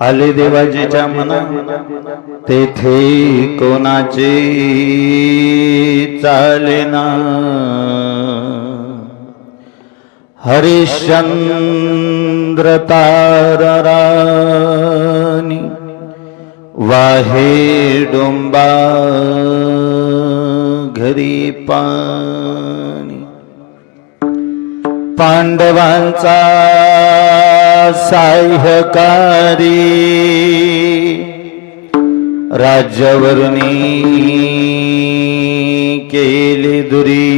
आले देवाजीच्या मना तेथे कोणाचे चालेना। हरिश्चंद्र ताराराणी वाहे डोंबा घरी पाणी। पांडवांचा साह्यकारी राज्यावरुनी केले दुरी।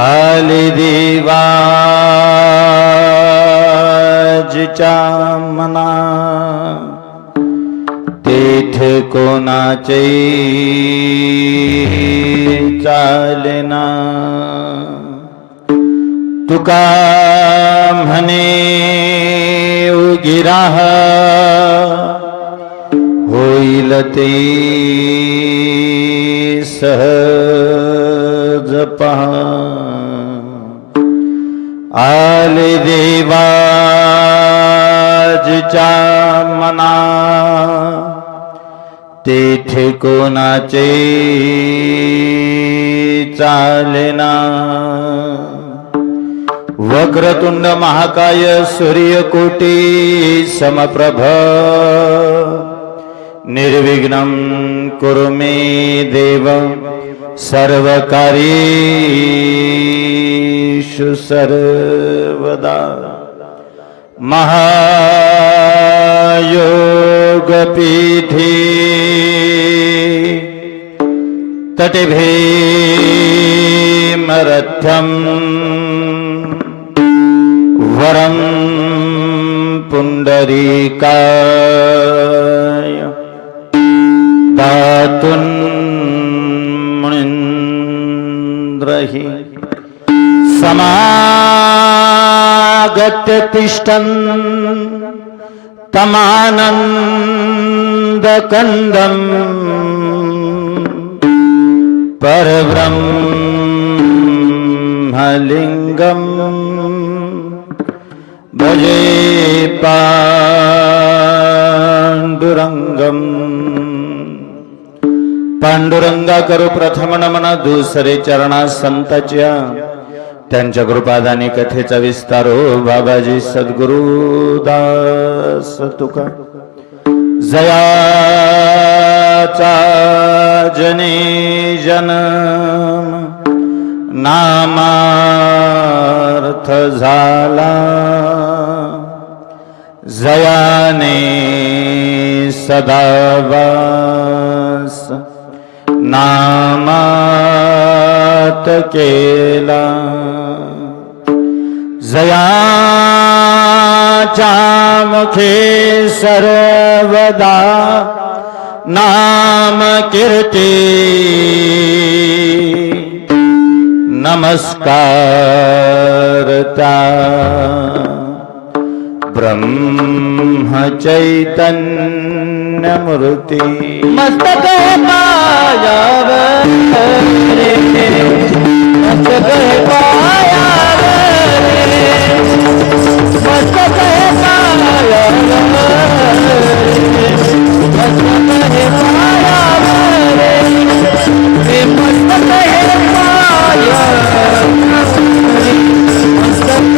आले देवाजीच्या मना तेथे कोणाचे चालेना। तुका म्हणे उगी राह होईल ते सहज पहा। आले देवाजीच्या मना तेथे कोणाचे चालेना। वक्रतुंड महाकाय सूर्यकोटी समप्रभ निर्विघ्नं कुरु मे देव सर्वकार्येषु सर्वदा। महायोगपीठे तटे भीमरथ्यं वरं पुंडरीकाय दातुं मुनीन्द्रहि समागत्य तिष्ठन् तमानन्दकन्दम् परब्रह्मलिङ्गम् भजे पांडुरंगम। पांडुरंगा करू प्रथम नमन दुसरे चरणा संताच्या त्यांच्या कृपादानी कथेचा विस्तार हो बाबाजी सद्गुरु दास तुका। जयाचा जने जन्म नामार्थ झाला। जयाने सदावास नामात केला। जयाच्या मुखे सर्वदा नाम कीर्ती। नमस्कार त्या ब्रह्म चैतन्य मूर्ती। मस्तक पायावरे मस्तक पायावरे मस्तक पायावरे मस्तक पायावरे मस्तक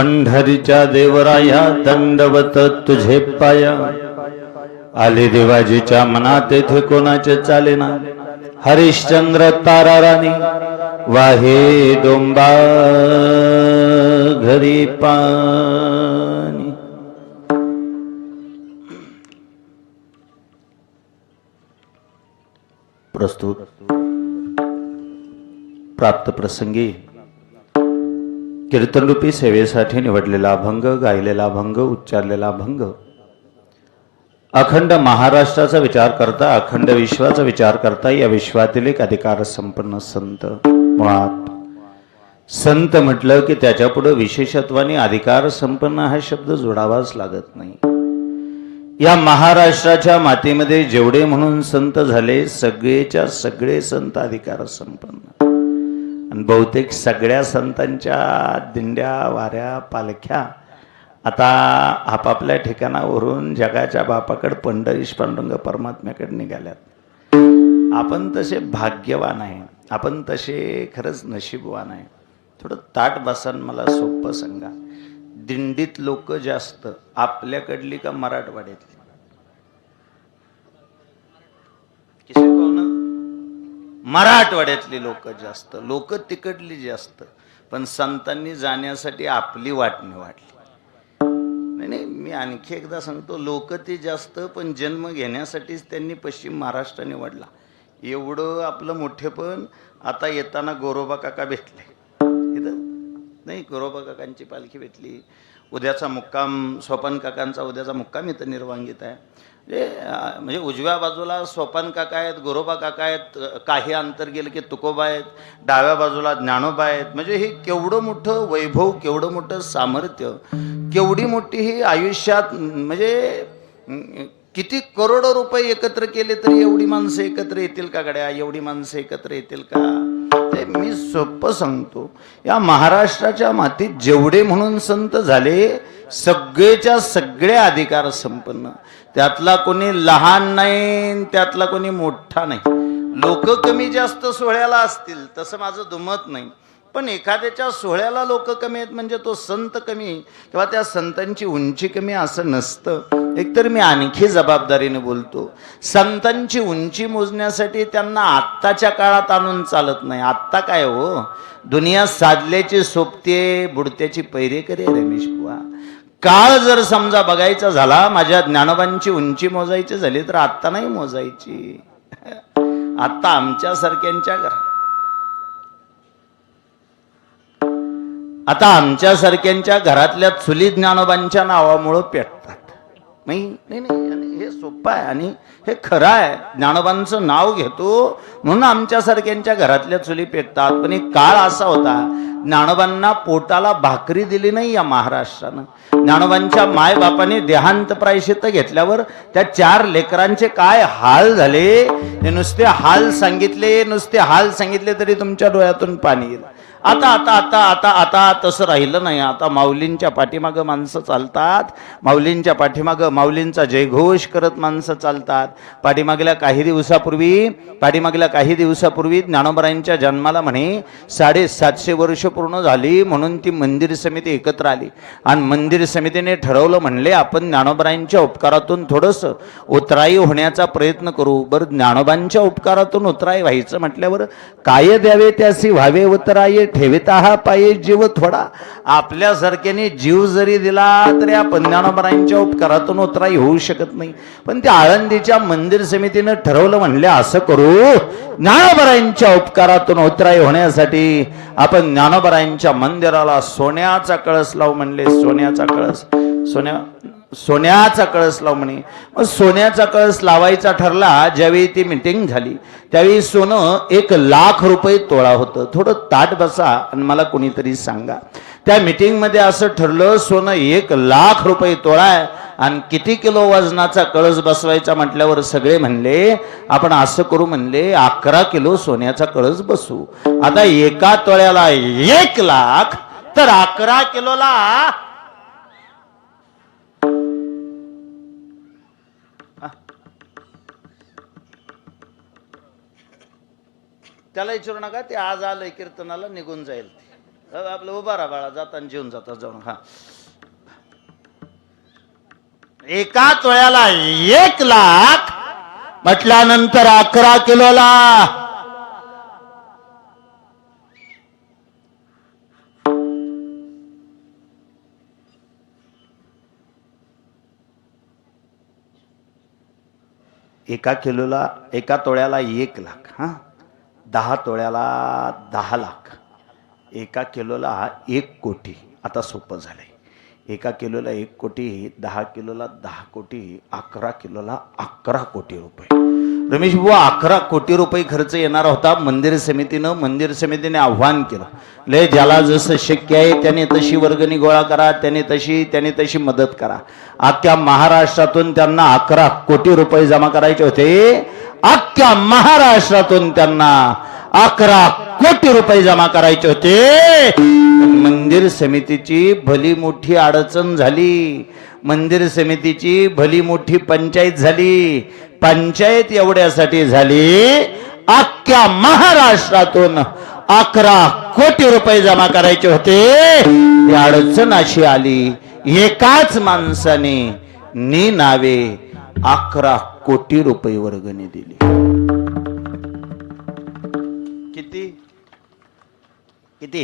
पंढरीच्या देवराया दंडवत तुझे पाया आले देवाजीच्या मनात येथे कोणाचे चालेना हरिश्चंद्र तारा राणी वाहे डोंबा घरी पाणी प्रस्तुत प्राप्त प्रसंगी कीर्तनरूपी सेवेसाठी निवडलेला अभंग गायलेला अभंग उच्चारलेला अभंग अखंड महाराष्ट्राचा विचार करता अखंड विश्वाचा विचार करता या विश्वातील एक अधिकार संपन्न संत मुळात संत म्हटलं की त्याच्यापुढे विशेषत्वाने अधिकार संपन्न हा शब्द जोडावाच लागत नाही. या महाराष्ट्राच्या मातीमध्ये जेवढे म्हणून संत झाले सगळेच्या सगळे संत अधिकार संपन्न आणि बहुतेक सगळ्या संतांच्या दिंड्या वाऱ्या पालख्या आता आपापल्या ठिकाणावरून जगाच्या बापाकडे पंढरीश पांडुरंग परमात्म्याकडे निघाल्यात. आपण तसे भाग्यवान आहे, आपण तसे खरंच नशीबवान आहे. थोडं ताट बसान मला सोपं सांगा, दिंडीत लोक जास्त आपल्याकडली का मराठवाड्यातली? मराठवाड्यातली लोक जास्त, लोक तिकडली जास्त, पण संतांनी जाण्यासाठी आपली वाट निवडली. नाही, मी आणखी एकदा सांगतो, लोक ती जास्त पण जन्म घेण्यासाठीच त्यांनी पश्चिम महाराष्ट्र निवडला. एवढं आपलं मोठेपण. आता येताना गोरोबा काका भेटले इथं, नाही गोरोबा काकांची पालखी भेटली. उद्याचा मुक्काम सोपान काकांचा, उद्याचा मुक्काम इथं निर्वांगीत आहे. म्हणजे उजव्या बाजूला सोपान काका आहेत, गोरोबा काका आहेत, काही अंतर गेलं की तुकोबा आहेत, डाव्या बाजूला ज्ञानोबा आहेत. म्हणजे हे केवढं मोठं वैभव, केवढं मोठं सामर्थ्य, केवढी मोठी ही आयुष्यात, म्हणजे किती करोडो रुपये एकत्र केले तरी एवढी माणसं एकत्र येतील का गड्या? एवढी माणसं एकत्र येतील का? ते मी सोपं सांगतो, या महाराष्ट्राच्या मातीत जेवढे म्हणून संत झाले सगळेच्या सगळे अधिकार संपन्न. त्यातला कोणी लहान नाही, त्यातला कोणी मोठा नाही. लोक कमी जास्त सोहळ्याला असतील तसं माझं दुमत नाही, पण एखाद्याच्या सोहळ्याला लोक कमी आहेत म्हणजे तो संत कमी किंवा त्या संतांची उंची कमी असं नसतं. एकतर मी आणखी जबाबदारीने बोलतो, संतांची उंची मोजण्यासाठी त्यांना आत्ताच्या काळात आणून चालत नाही. आत्ता काय हो, दुनिया साधल्याची सोबते बुडत्याची पैरे करे रमेश बुवा. काळ जर समजा बघायचा झाला, माझ्या ज्ञानोबांची उंची मोजायची झाली तर आत्ता नाही मोजायची. आत्ता आमच्यासारख्यांच्या घरात, आता आमच्यासारख्यांच्या घरातल्या चुली ज्ञानोबांच्या नावामुळं पेटतात. नाही नाही नाही, हे सोपं आहे आणि हे खरं आहे. ज्ञानोबांचं नाव घेतो म्हणून आमच्यासारख्यांच्या घरातल्या चुली पेटतात. पण एक काळ असा होता, ज्ञानोबांना पोटाला भाकरी दिली नाही या महाराष्ट्रानं. ज्ञानोबांच्या मायबापाने देहांत प्रायश्चित्त घेतल्यावर त्या 4 लेकरांचे काय हाल झाले, ते नुसते हाल सांगितले, नुसते हाल सांगितले तरी तुमच्या डोळ्यातून पाणी येईल. आता आता आता आता आता तसं राहिलं नाही. आता माऊलींच्या पाठीमागं माणसं चालतात, माऊलींच्या पाठीमागं माऊलींचा जयघोष करत माणसं चालतात. पाठीमागल्या काही दिवसापूर्वी ज्ञानोबरायांच्या जन्माला म्हणे 750 वर्ष पूर्ण झाली म्हणून ती मंदिर समिती एकत्र आली आणि मंदिर समितीने ठरवलं, म्हणले आपण ज्ञानोबरायांच्या उपकारातून थोडंसं उतराई होण्याचा प्रयत्न करू. बरं, ज्ञानोबांच्या उपकारातून उतराई व्हायचं म्हटल्यावर काय द्यावे त्यासी व्हावे उतराई, ठेविता हा पाये जीव थोडा. आपल्यासारख्याने जीव जरी दिला तरी आपण ज्ञानोबरायांच्या उपकारातून उतराई होऊ शकत नाही. पण त्या आळंदीच्या मंदिर समितीनं ठरवलं, म्हणले असं करू, ज्ञानोबरायांच्या उपकारातून उतराई होण्यासाठी आपण ज्ञानोबरायांच्या मंदिराला सोन्याचा कळस लावू. म्हणले सोन्याचा कळस, सोन्याचा कळस लाव म्हणे. मग सोन्याचा कळस लावायचा ठरला. ज्यावेळी ती मीटिंग झाली त्यावेळी सोनं 1 लाख रुपये तोळा होतं. थोडं ताट बसा आणि मला कोणीतरी सांगा, त्या मीटिंग मध्ये असं ठरलं सोनं 1 लाख रुपये तोळा आहे आणि किती किलो वजनाचा कळस बसवायचा म्हटल्यावर सगळे म्हणले आपण असं करू, म्हणले 11 किलो सोन्याचा कळस बसवू. आता एका तोळ्याला 1 लाख तर 11 किलोला त्याला विचारू नका, ते आज आलंय कीर्तनाला निघून जाईल. आपलं उभा राहा बाळा, जाताना जेवून जाता जाऊन. हा, एका तोळ्याला 1,00,000 म्हटल्यानंतर 11 किलोला एका तोळ्याला 1,00,000. हा, 10 तोळ्याला 10,00,000. एका किलोला 1 कोटी. आता सोपं झालंय. एका किलोला 1 कोटी, 10 किलोला 10 कोटी, 11 किलोला 11 कोटी रुपये. रमेश बुवा, 11 कोटी रुपये खर्च येणार होता. मंदिर समितीने आव्हान केलं, लय ज्याला जसं शक्य आहे त्याने तशी वर्गणी गोळा करा, त्याने तशी मदत करा. अख्ख्या महाराष्ट्रातून त्यांना 11 कोटी रुपये जमा करायचे होते. अख्ख्या महाराष्ट्रातून त्यांना 11 कोटी रुपये जमा करायचे होते. मंदिर समितीची भली मोठी अडचण झाली. मंदिर समितीची भली मोठी पंचायत झाली. पंचायत एवढ्यासाठी झाली, अख्ख्या महाराष्ट्रातून 11 कोटी रुपये जमा करायचे होते. ती अडचण अशी आली, एकाच माणसाने नावे 11 कोटी रुपये वर्गणी दिली. किती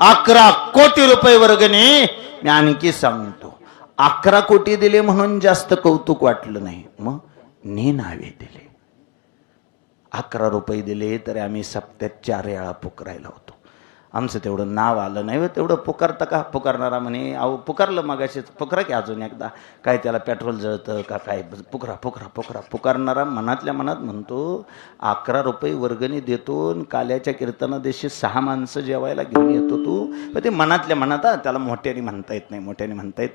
11 कोटी रुपये वर्गणी. मी आणखी सांगतो, 11 कोटी दिले म्हणून जास्त कौतुक वाटलं नाही. मग नावे दिले. 11 रुपये दिले तरी आम्ही सप्त्यात 4 वेळा पुकारायला होतो. आमचं तेवढं नाव आलं नाही. तेवढं पुकारता का? पुकारणारा म्हणे, अहो पुकारलं मगाशीच, पुकरा की अजून एकदा. काय त्याला पेट्रोल जळतं का काय? पुकरा पुकरा पुकरा. पुकारणारा मनातल्या मनात म्हणतो 11 रुपये वर्गणी देतो, काल्याच्या कीर्तना दिवशी 6 माणसं जेवायला घेऊन येतो तू. पण ते मनातल्या मनात, त्याला मोठ्याने म्हणता येत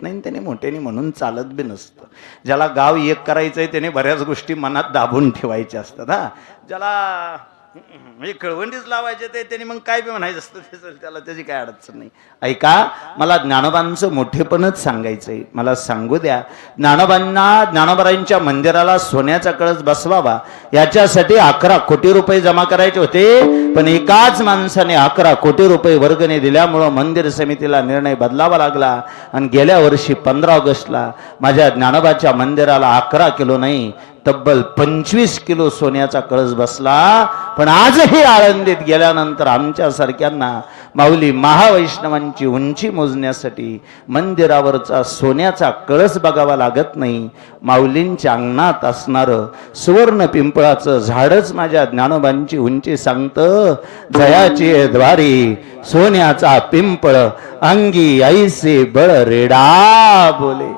नाही. त्याने मोठ्याने म्हणून चालत बी नसतं. ज्याला गाव एक करायचंय त्याने बऱ्याच गोष्टी मनात दाबून ठेवायच्या असतात. हा, ज्याला म्हणजे कळवंडीच लावायचे ते त्याने मग काय बी म्हणायचं असतं, त्याला त्याची काय अडचण नाही. ऐका, मला ज्ञानोबांचं मोठेपणच सांगायचंय. मला सांगू द्या, ज्ञानोबांच्या मंदिराला सोन्याचा कळस बसवावा याच्यासाठी 11 कोटी रुपये जमा करायचे होते. पण एकाच माणसाने 11 कोटी रुपये वर्गणी दिल्यामुळं मंदिर समितीला निर्णय बदलावा लागला. आणि गेल्या वर्षी 15 ऑगस्टला माझ्या ज्ञानोबाच्या मंदिराला 11 किलो नाही, तब्बल 25 किलो सोन्याचा कळस बसला. पण आजही आळंदीत गेल्यानंतर आमच्या सारख्यांना माऊली महावैष्णवांची उंची मोजण्यासाठी मंदिरावरचा सोन्याचा कळस बघावा लागत नाही. माऊलींच्या अंगणात असणारं सुवर्ण पिंपळाचं झाडच माझ्या ज्ञानोबांची उंची सांगतं. जयाची द्वारी सोन्याचा पिंपळ, अंगी ऐसे बळ रेडा बोले.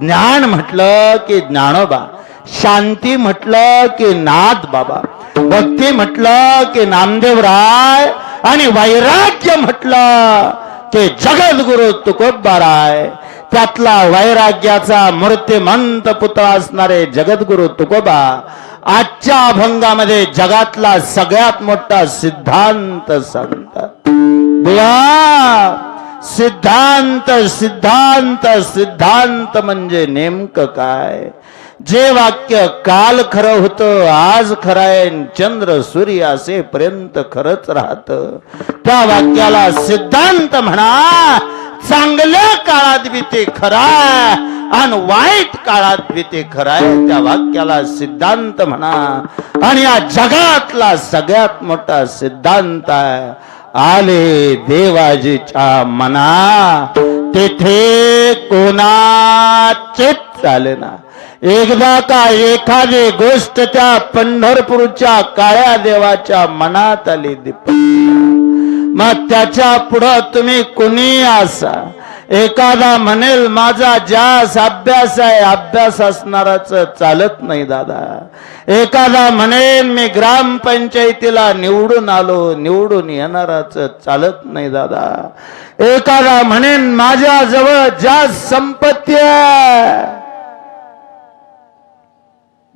ज्ञान म्हटलं की ज्ञानोबा, शांती म्हटलं की नाथ बाबा, भक्ती म्हटलं की नामदेवराय, आणि वैराग्य म्हटलं की जगद्गुरु तुकोबाराय. त्यातला वैराग्याचा मूर्तिमंत पुतळा असणारे जगद्गुरु तुकोबा आजच्या अभंगामध्ये जगातला सगळ्यात मोठा सिद्धांत सांगतात. सिद्धांत सिद्धांत सिद्धांत म्हणजे नेमकं काय? जे वाक्य काल खरं होतं, आज खरं आहे, चंद्र सूर्य असेपर्यंत खरंच राहत, त्या वाक्याला सिद्धांत म्हणा. चांगल्या काळात बी ते खराय आणि वाईट काळात बी ते खराय, त्या वाक्याला सिद्धांत म्हणा. आणि या जगातला सगळ्यात मोठा सिद्धांत आहे, आले देवाजीच्या मना तेथे कोणाचेच चालेना. एकदा का एखादी गोष्ट त्या पंढरपूरच्या काळ्या देवाच्या मनात आली दीपक, मग त्याच्या पुढं तुम्ही कुणी असा. एखादा म्हणेल माझा जास अभ्यास आहे, अभ्यास असणाराच चालत नाही दादा. एखादा म्हणेल मी ग्रामपंचायतीला निवडून आलो, निवडून येणाराच चालत नाही दादा. एखादा म्हणेन माझ्या जवळ जास्त संपत्ती आहे.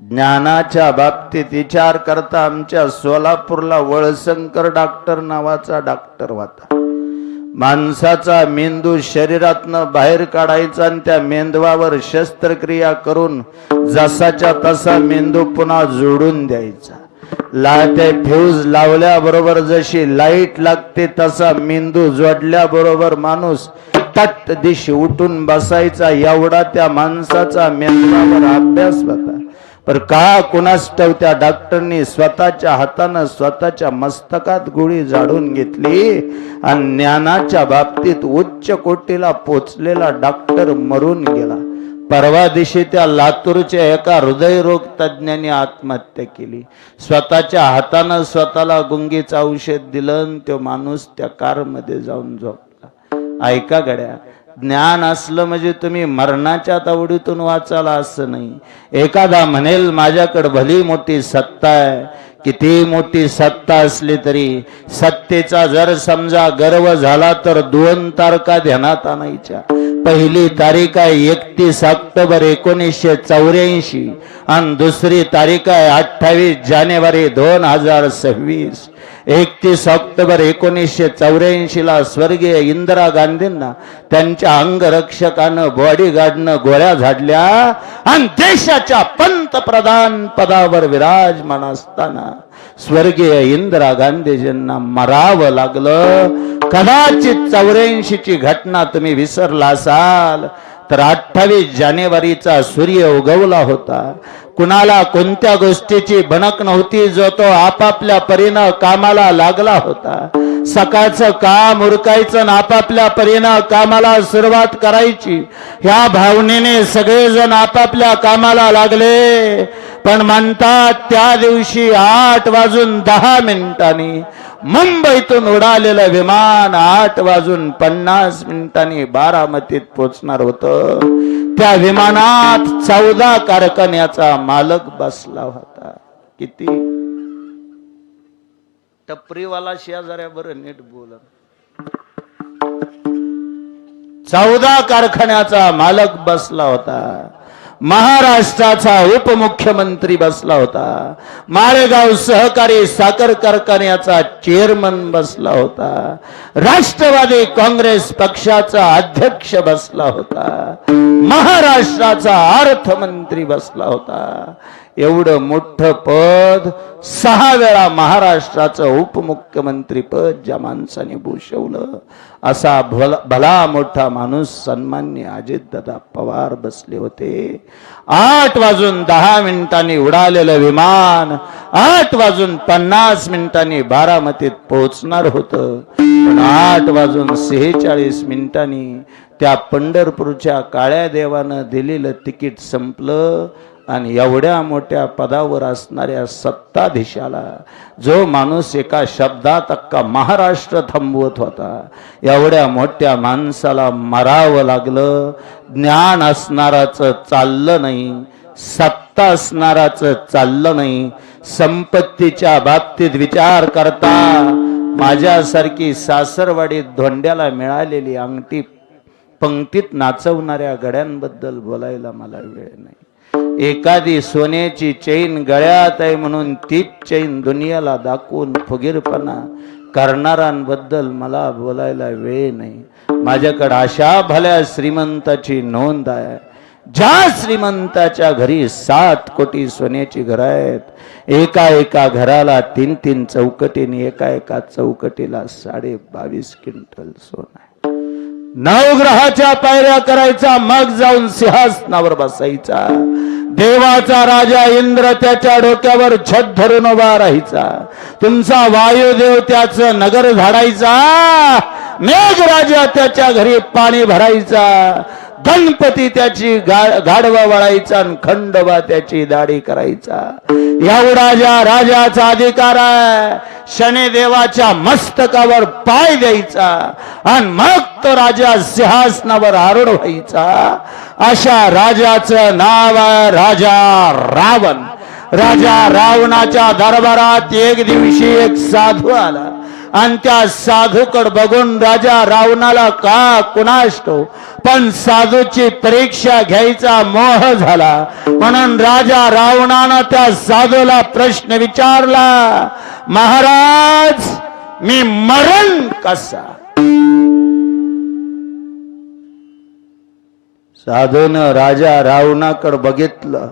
ज्ञानाच्या बाबतीत विचार करता आमच्या सोलापूरला वळसंकर डॉक्टर नावाचा डॉक्टर होता. माणसाचा मेंदू शरीरातनं बाहेर काढायचा आणि त्या मेंदवावर शस्त्रक्रिया करून जसाच्या तसा मेंदू पुन्हा जोडून द्यायचा. ते फ्यूज लावल्याबरोबर जशी लाईट लागते तसा मेंदू जोडल्याबरोबर माणूस तट दिशी उठून बसायचा, एवढा त्या माणसाचा मेंदूवर अभ्यास होता. पर का कुणास ठाऊक त्या डॉक्टरनी स्वतःच्या हातानं स्वतःच्या मस्तकात गोळी झाडून घेतली आणि ज्ञानाच्या बाबतीत उच्च कोटीला पोचलेला डॉक्टर मरून गेला. परवा दिवशी त्या लातूरच्या एका हृदयरोग तज्ञांनी आत्महत्या केली. स्वतःच्या हातानं स्वतःला गुंगीचं औषध दिलं आणि तो माणूस त्या कारमध्ये जाऊन झोपला. ऐका गड्या, ज्ञान असलं म्हणजे तुम्ही मरणाच्या तावडीतून वाचाला असं नाही. एखादा म्हणेल माझ्याकडे भली मोठी सत्ता आहे, किती मोठी सत्ता असली तरी सत्तेचा जर समजा गर्व झाला तर 2 तारखा ध्यानात आणायच्या. पहिली तारीख आहे 31 ऑक्टोबर 1984 आणि दुसरी तारीख आहे 28 जानेवारी 2026. 31 ऑक्टोबर 1984 ला स्वर्गीय इंदिरा गांधींना त्यांच्या अंगरक्षकानं बॉडीगार्डनं गोळ्या झाडल्या आणि देशाच्या पंतप्रधान पदावर विराजमान असताना स्वर्गीय इंदिरा गांधीजींना मरावं लागलं. कदाचित 84 ची घटना तुम्ही विसरला असाल तर 28 जानेवारीचा सूर्य उगवला होता. कुणाला कोणत्या गोष्टीची भनक नव्हती, जो तो आपापल्या परीनं कामाला लागला होता. सकाळचं काम उरकायचं आणि आपापल्या परीनं कामाला सुरुवात करायची, ह्या भावनेने सगळेजण आपापल्या कामाला लागले. पण म्हणतात त्या दिवशी 8:10 मुंबईतून उडालेलं विमान 8:50 बारामतीत पोचणार होतं. त्या विमानात 14 कारखान्याचा मालक बसला होता. किती टपरीवाला शेजाऱ्यावर नीट बोल. 14 कारखान्याचा मालक बसला होता. महाराष्ट्राचा उपमुख्यमंत्री बसला होता. माळेगाव सहकारी साखर कारखान्याचा चेअरमन बसला होता. राष्ट्रवादी काँग्रेस पक्षाचा अध्यक्ष बसला होता. महाराष्ट्राचा अर्थमंत्री बसला होता. एवढं मोठं पद 6 वेळा महाराष्ट्राचं उपमुख्यमंत्री पद ज्या माणसाने भूषवलं, असा भला मोठा माणूस सन्मान्य अजितदादा पवार बसले होते. 8:10 उडालेलं विमान 8:50 बारामतीत पोहोचणार होतं. पण 8:46 त्या पंढरपूरच्या काळ्या देवानं दिलेलं तिकीट संपलं आणि एवढ्या मोठ्या पदावर असणाऱ्या सत्ताधीशाला, जो माणूस एका शब्दात अख्खा महाराष्ट्र थांबवत होता, एवढ्या मोठ्या माणसाला मरावं लागलं. ज्ञान असणाराचं चाललं नाही, सत्ता असणाराचं चाललं नाही. संपत्तीच्या बाबतीत विचार करता माझ्यासारखी सासरवाडीत धोंड्याला मिळालेली अंगठी पंक्तीत नाचवणाऱ्या गड्यांबद्दल बोलायला मला वेळ नाही. एखादी सोन्याची चैन गळ्यात आहे म्हणून तीच चैन दुनियाला दाखवून फुगीरपणा करणाऱ्यांबद्दल मला बोलायला वेळ नाही. माझ्याकडे अशा भल्या श्रीमंताची नोंद आहे, ज्या श्रीमंताच्या घरी 7 कोटी सोन्याची घर आहेत. एका घराला 3 चौकटीने, एका चौकटीला 22.5 क्विंटल सोनं आहे. 9 ग्रहाच्या पायऱ्या करायचा, मग जाऊन सिंहासनावर बसायचा. देवाचा राजा इंद्र त्याच्या डोक्यावर छत धरून उभा राहायचा. तुमचा वायुदेव त्याचं नगर झाडायचा. मेघराजा त्याच्या घरी पाणी भरायचा. गणपती त्याची गाढवा वळायचा आणि खंडोबा त्याची दाढी करायचा. एवढा ज्या राजाचा अधिकार आहे, शनिदेवाच्या मस्तकावर पाय द्यायचा आणि मग तो राजा सिंहासनावर आरूढ व्हायचा. अशा राजाचं नाव आहे राजा रावण. राजा रावणाच्या दरबारात एक दिवशी एक साधू आला आणि त्या साधूकडे बघून राजा रावणाला का कुणास ठाऊक पण साधूची परीक्षा घ्यायचा मोह झाला. म्हणून राजा रावणानं त्या साधूला प्रश्न विचारला, महाराज मी मरण कसा? साधून राजा रावणाकडे बघितलं.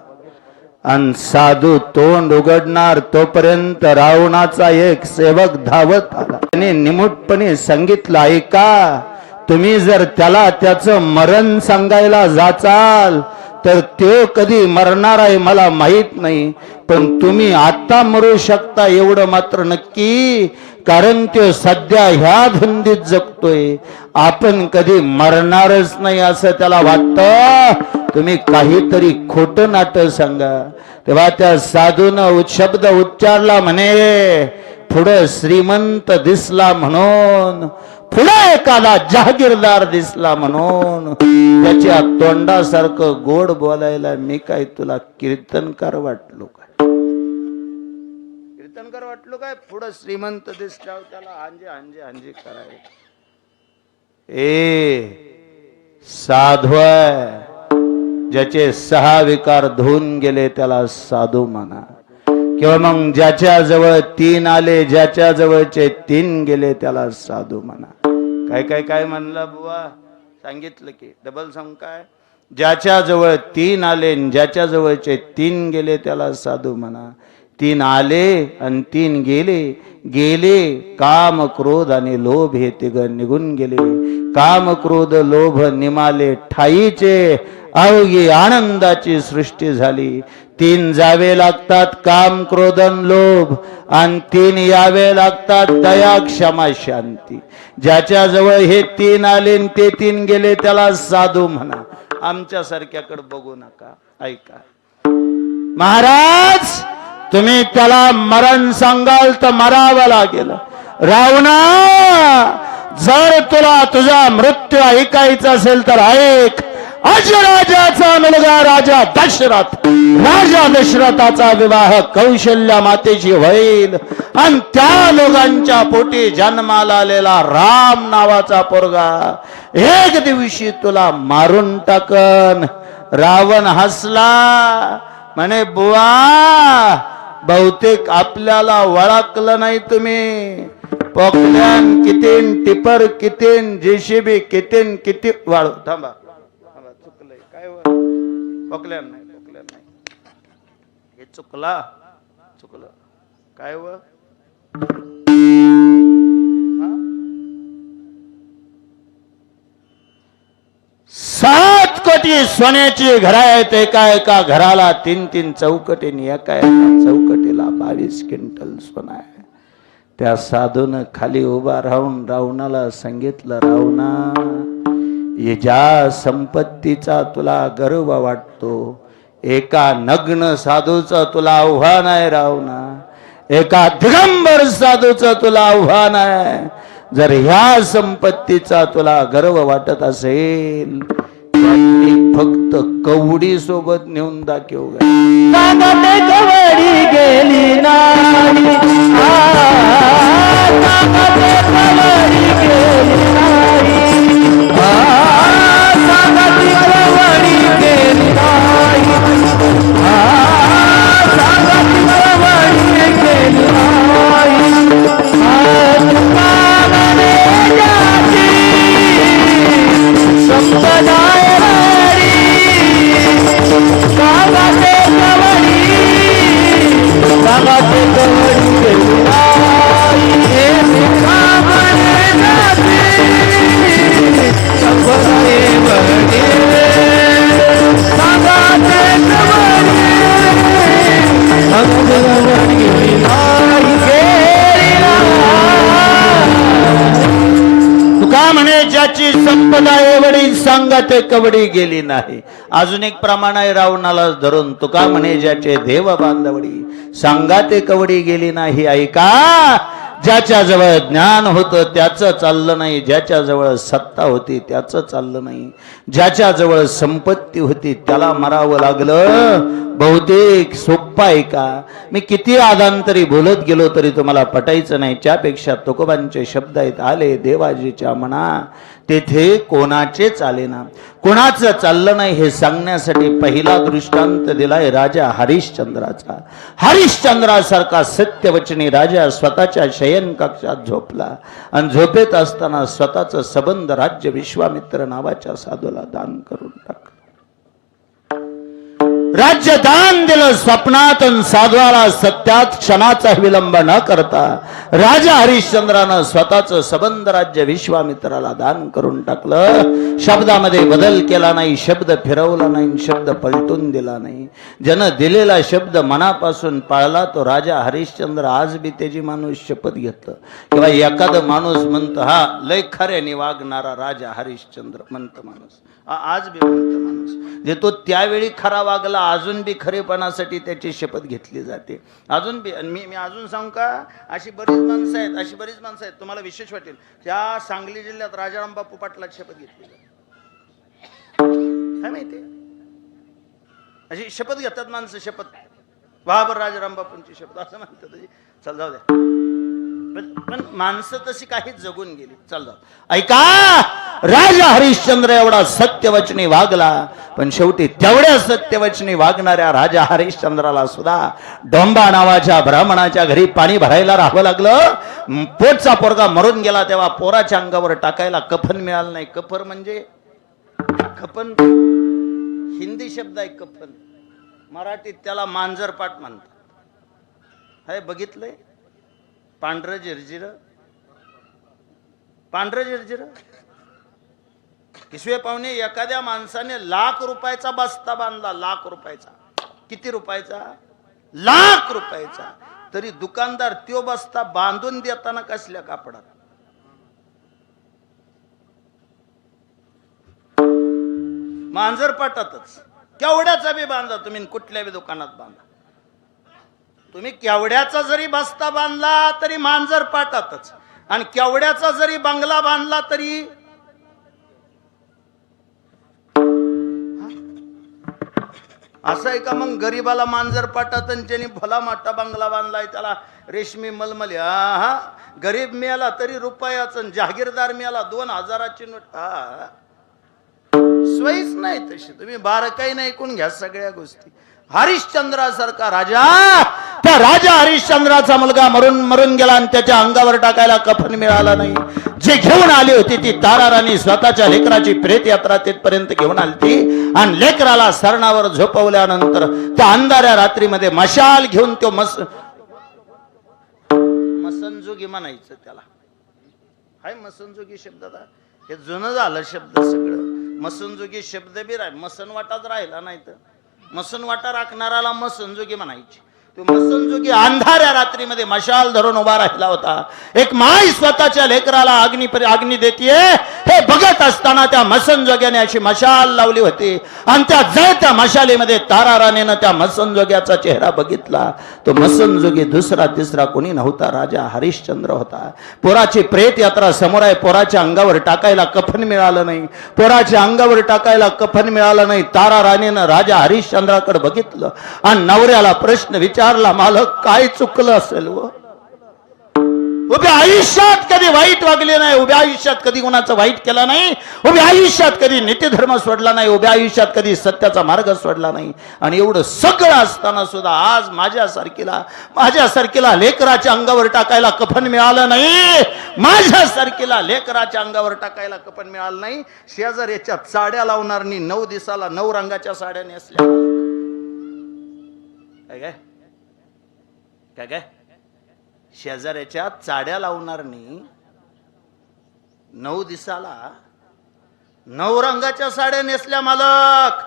आणि साधू तोंड उघडणार तोपर्यंत रावणाचा एक सेवक धावत आला. त्याने निमूटपणे सांगितलं, ऐका, तुम्ही जर त्याला त्याचं मरण सांगायला जाचाल तर तो कधी मरणार आहे मला माहित नाही, पण तुम्ही आता मरू शकता एवढं मात्र नक्की, कारण तो सध्या ह्या धुंदीत जगतोय. आपण कधी मरणारच नाही असं त्याला वाटतं. तुम्ही काहीतरी खोटं नाटक सांगा. तेव्हा त्या साधूनं शब्द उच्चारला, म्हणे पुढे श्रीमंत दिसला म्हणून, पुढे एखादा जहागीरदार दिसला म्हणून त्याच्या तोंडासारखं गोड बोलायला मी काय तुला कीर्तनकार वाटलो काय? कीर्तनकार वाटलो काय? पुढे श्रीमंत दिसल्यावर त्याला हांजे हांजे हांजे करायला. साधू ज्याचे 6 विकार धुवून गेले त्याला साधू म्हणा, किंवा मग ज्याच्या जवळ 3 आले, ज्याच्या जवळचे 3 गेले त्याला साधू म्हणा. काय काय काय म्हणलं बुवा? सांगितलं की डबल सांग. काय? ज्याच्या जवळ 3 आले, ज्याच्या जवळचे 3 गेले त्याला साधू म्हणा. 3 आले आणि 3 गेले. गेले काम क्रोध आणि लोभ हे तिघ निघून गेले. काम क्रोध लोभ निमाले ठाईचे, अवघी आनंदाची सृष्टी झाली. 3 जावे लागतात, काम क्रोध लोभ, आणि 3 यावे लागतात, दया क्षमा शांती. ज्याच्या जवळ हे 3 आले ते 3 गेले त्याला साधू म्हणा. आमच्या सारख्याकडे बघू नका. ऐका महाराज, तुम्ही त्याला मरण सांगाल तर मरावं लागेल. रावणा, जर तुला तुझा मृत्यू ऐकायचा असेल तर ऐक. अजराजाचा मुलगा राजा दशरथाचा विवाह कौशल्या मातेशी होईल, आणि त्या लोकांच्या पोटी जन्माला आलेला राम नावाचा पोरगा एक दिवशी तुला मारून टाकन. रावण हसला, म्हणे बुवा, बहुतेक आपल्याला ओळखलं नाही तुम्ही. पोकल्यान कितीन, टिपर कितीन, जेसीबी कितीन, किती वाळू. थांबा, चुकलंय काय? पोकल्यान नाही, पोकल्यान नाही, हे चुकलं काय? 7 कोटी सोन्याची घर आहेत. एका घराला 3 चौकटीने, एका चौकटीला 22 क्विंटल सोनं आहे. त्या साधून खाली उभा राहून रावणाला सांगितलं, रावणा, ज्या संपत्तीचा तुला गर्व वाटतो, एका नग्न साधूचं तुला आव्हान आहे रावणा. एका दिगंबर साधूचं तुला आव्हान आहे. जर ह्या संपत्तीचा तुला गर्व वाटत असेल, फक्त कवडी सोबत नेऊन दाखव. कवडी गेली नाही, कवडी गेली नाही, कवडी गेली नाही, गेली तुका म्हणे ज्याची संपदा एवढी सांगा ते कवडी गेली नाही. अजून एक प्रमाण आहे रावणाला धरून. तुका म्हणे ज्याचे देव बांधवडी सांगा ते कवडी गेली नाही. ऐका, ज्याच्या जवळ ज्ञान होतं त्याचं चाललं नाही, ज्याच्या जवळ सत्ता होती त्याचं चाललं नाही, ज्याच्या जवळ संपत्ती होती त्याला मरावं लागलं. बहुतेक सोप्पा आहे का? मी किती आदांतरी बोलत गेलो तरी तुम्हाला पटायचं नाही. त्यापेक्षा तुकोबांचे शब्द आहेत, आले देवाजीच्या मना तेथे कोणाचे चालेना. कोणाचं चाललं नाही हे सांगण्यासाठी पहिला दृष्टांत दिलाय राजा हरिश्चंद्राचा. हरिश्चंद्रासारखा सत्यवचनी राजा स्वतःच्या शयन कक्षात झोपला, आणि झोपेत असताना स्वतःचं सबंध राज्य विश्वामित्र नावाच्या साधूला दान करून टाकलं. राज्य दान दिलं स्वप्नात अन साधवाला सत्यात क्षणाचा विलंब न करता राजा हरिश्चंद्रानं स्वतःच सबंध राज्य विश्वामित्राला दान करून टाकलं. शब्दामध्ये बदल केला नाही, शब्द फिरवला नाही, शब्द पलटून दिला नाही. ज्यानं दिलेला शब्द मनापासून पाळला तो राजा हरिश्चंद्र आज बी त्याची माणूस शपथ घेतलं. किंवा एखादं माणूस म्हणतो हा लय खऱ्याने वागणारा राजा हरिश्चंद्र म्हणतं माणूस, आज बी म्हणतं माणूस जे तो त्यावेळी खरा वागला अजून बी खरेपणासाठी त्याची शपथ घेतली जाते अजून बी. आणि मी अजून सांगू का, अशी बरीच माणसं आहेत तुम्हाला विशेष वाटेल. त्या सांगली जिल्ह्यात राजाराम बापू पाटलाची शपथ घेतली जाते. काय माहिती अशी शपथ घेतात माणसं, शपथ वाबर राजाराम बापूंची शपथ असं म्हणतात. चल जाऊ द्या, पण माणसं तशी काही जगून गेली. चल जाऊ. ऐका, राजा हरिश्चंद्र एवढा सत्यवचनी वागला, पण शेवटी तेवढ्या सत्यवचनी वागणाऱ्या राजा हरिश्चंद्राला सुद्धा डोंबा नावाच्या ब्राह्मणाच्या घरी पाणी भरायला राहावं लागलं. पोटचा पोरगा मरून गेला तेव्हा पोराच्या अंगावर टाकायला कफन मिळालं नाही. कफर म्हणजे कफन हिंदी शब्द आहे कफन, मराठीत त्याला मांजरपाट म्हणतात. हे बघितलंय? पांढरं जिरजिर, पांढरं जिरजिर. किसवे पाहुणे, एखाद्या माणसाने ₹1,00,000 बस्ता बांधला, ₹1,00,000. किती रुपयाचा? ₹1,00,000. तरी दुकानदार त्यो बस्ता बांधून देताना कसल्या कापडात? मांजरपाटातच. केवढ्याचा बी बांधा तुम्ही, कुठल्या बी दुकानात बांधा तुम्ही. केवड्याचा जरी बस्ता बांधला तरी मांजरपाटातच, आणि केवड्याचा जरी बंगला बांधला तरी असं आहे का? मग गरीबाला मांजरपाटात आणि ज्यांनी भला मोठा बंगला बांधलाय त्याला रेशमी मलमली. हा, गरीब मिळाला तरी रुपयाचं, जहागीरदार मिळाला 2,000ची नोट. सोयीच नाही तशी. तुम्ही बारकाई नाही ऐकून घ्या सगळ्या गोष्टी. हरिश्चंद्रासारखा राजा, त्या राजा हरिश्चंद्राचा मुलगा मरून गेला आणि त्याच्या अंगावर टाकायला कफन मिळाला नाही. जे घेऊन आली होती ती तारा राणी स्वतःच्या लेकराची प्रेत यात्रा तिथपर्यंत घेऊन आली आणि लेकराला सरणावर झोपवल्यानंतर त्या अंधाऱ्या रात्रीमध्ये मशाल घेऊन तो मसंजोगी म्हणायचं त्याला. हाय मसंजोगी शब्दात हे जुनं झालं शब्द सगळं. मसंजोगी शब्द बी मसनवाटाच राहिला नाही तर मसनवाटा राखणाराला मसंजोगी म्हणायची. तो मसंजोगी अंधाऱ्या रात्रीमध्ये मशाल धरून उभा राहिला होता. एक माई स्वतःच्या लेकराला अग्नी देतीये हे बघत असताना त्या मसंजोग्याने अशी मशाल लावली होती आणि त्या जळत्या मशालीमध्ये तारा राणीनं त्या मसंजोग्याचा चेहरा बघितला. तो मसंजोगी दुसरा तिसरा कोणी नव्हता, राजा हरिश्चंद्र होता. पोराची प्रेत यात्रा समोर आहे. पोराच्या अंगावर टाकायला कफन मिळालं नाही, पोराच्या अंगावर टाकायला कफन मिळालं नाही. तारा राणीनं राजा हरिश्चंद्राकडे बघितलं आणि नवऱ्याला प्रश्न विचारला, मालक काय चुकलं असेल? उभ्या आयुष्यात कधी वाईट वागले नाही, उभ्या आयुष्यात कधी कोणाचं वाईट केलं नाही, उभ्या आयुष्यात कधी नीतिधर्म सोडला नाही, उभ्या आयुष्यात कधी सत्याचा मार्ग सोडला नाही. आणि एवढं सगळं असताना सुद्धा आज माझ्यासारखीला लेकराच्या अंगावर टाकायला कफन मिळालं नाही, माझ्यासारखीला लेकराच्या अंगावर टाकायला कफन मिळालं नाही. शेजाऱ्याच्या साड्या लावणारनी 9 दिवसाला 9 रंगाच्या साड्या नेसल्या. काय शेजाऱ्याच्या चाड्या लावणारनी 9 दिवसाला 9 रंगाच्या साड्या नेसल्या. मालक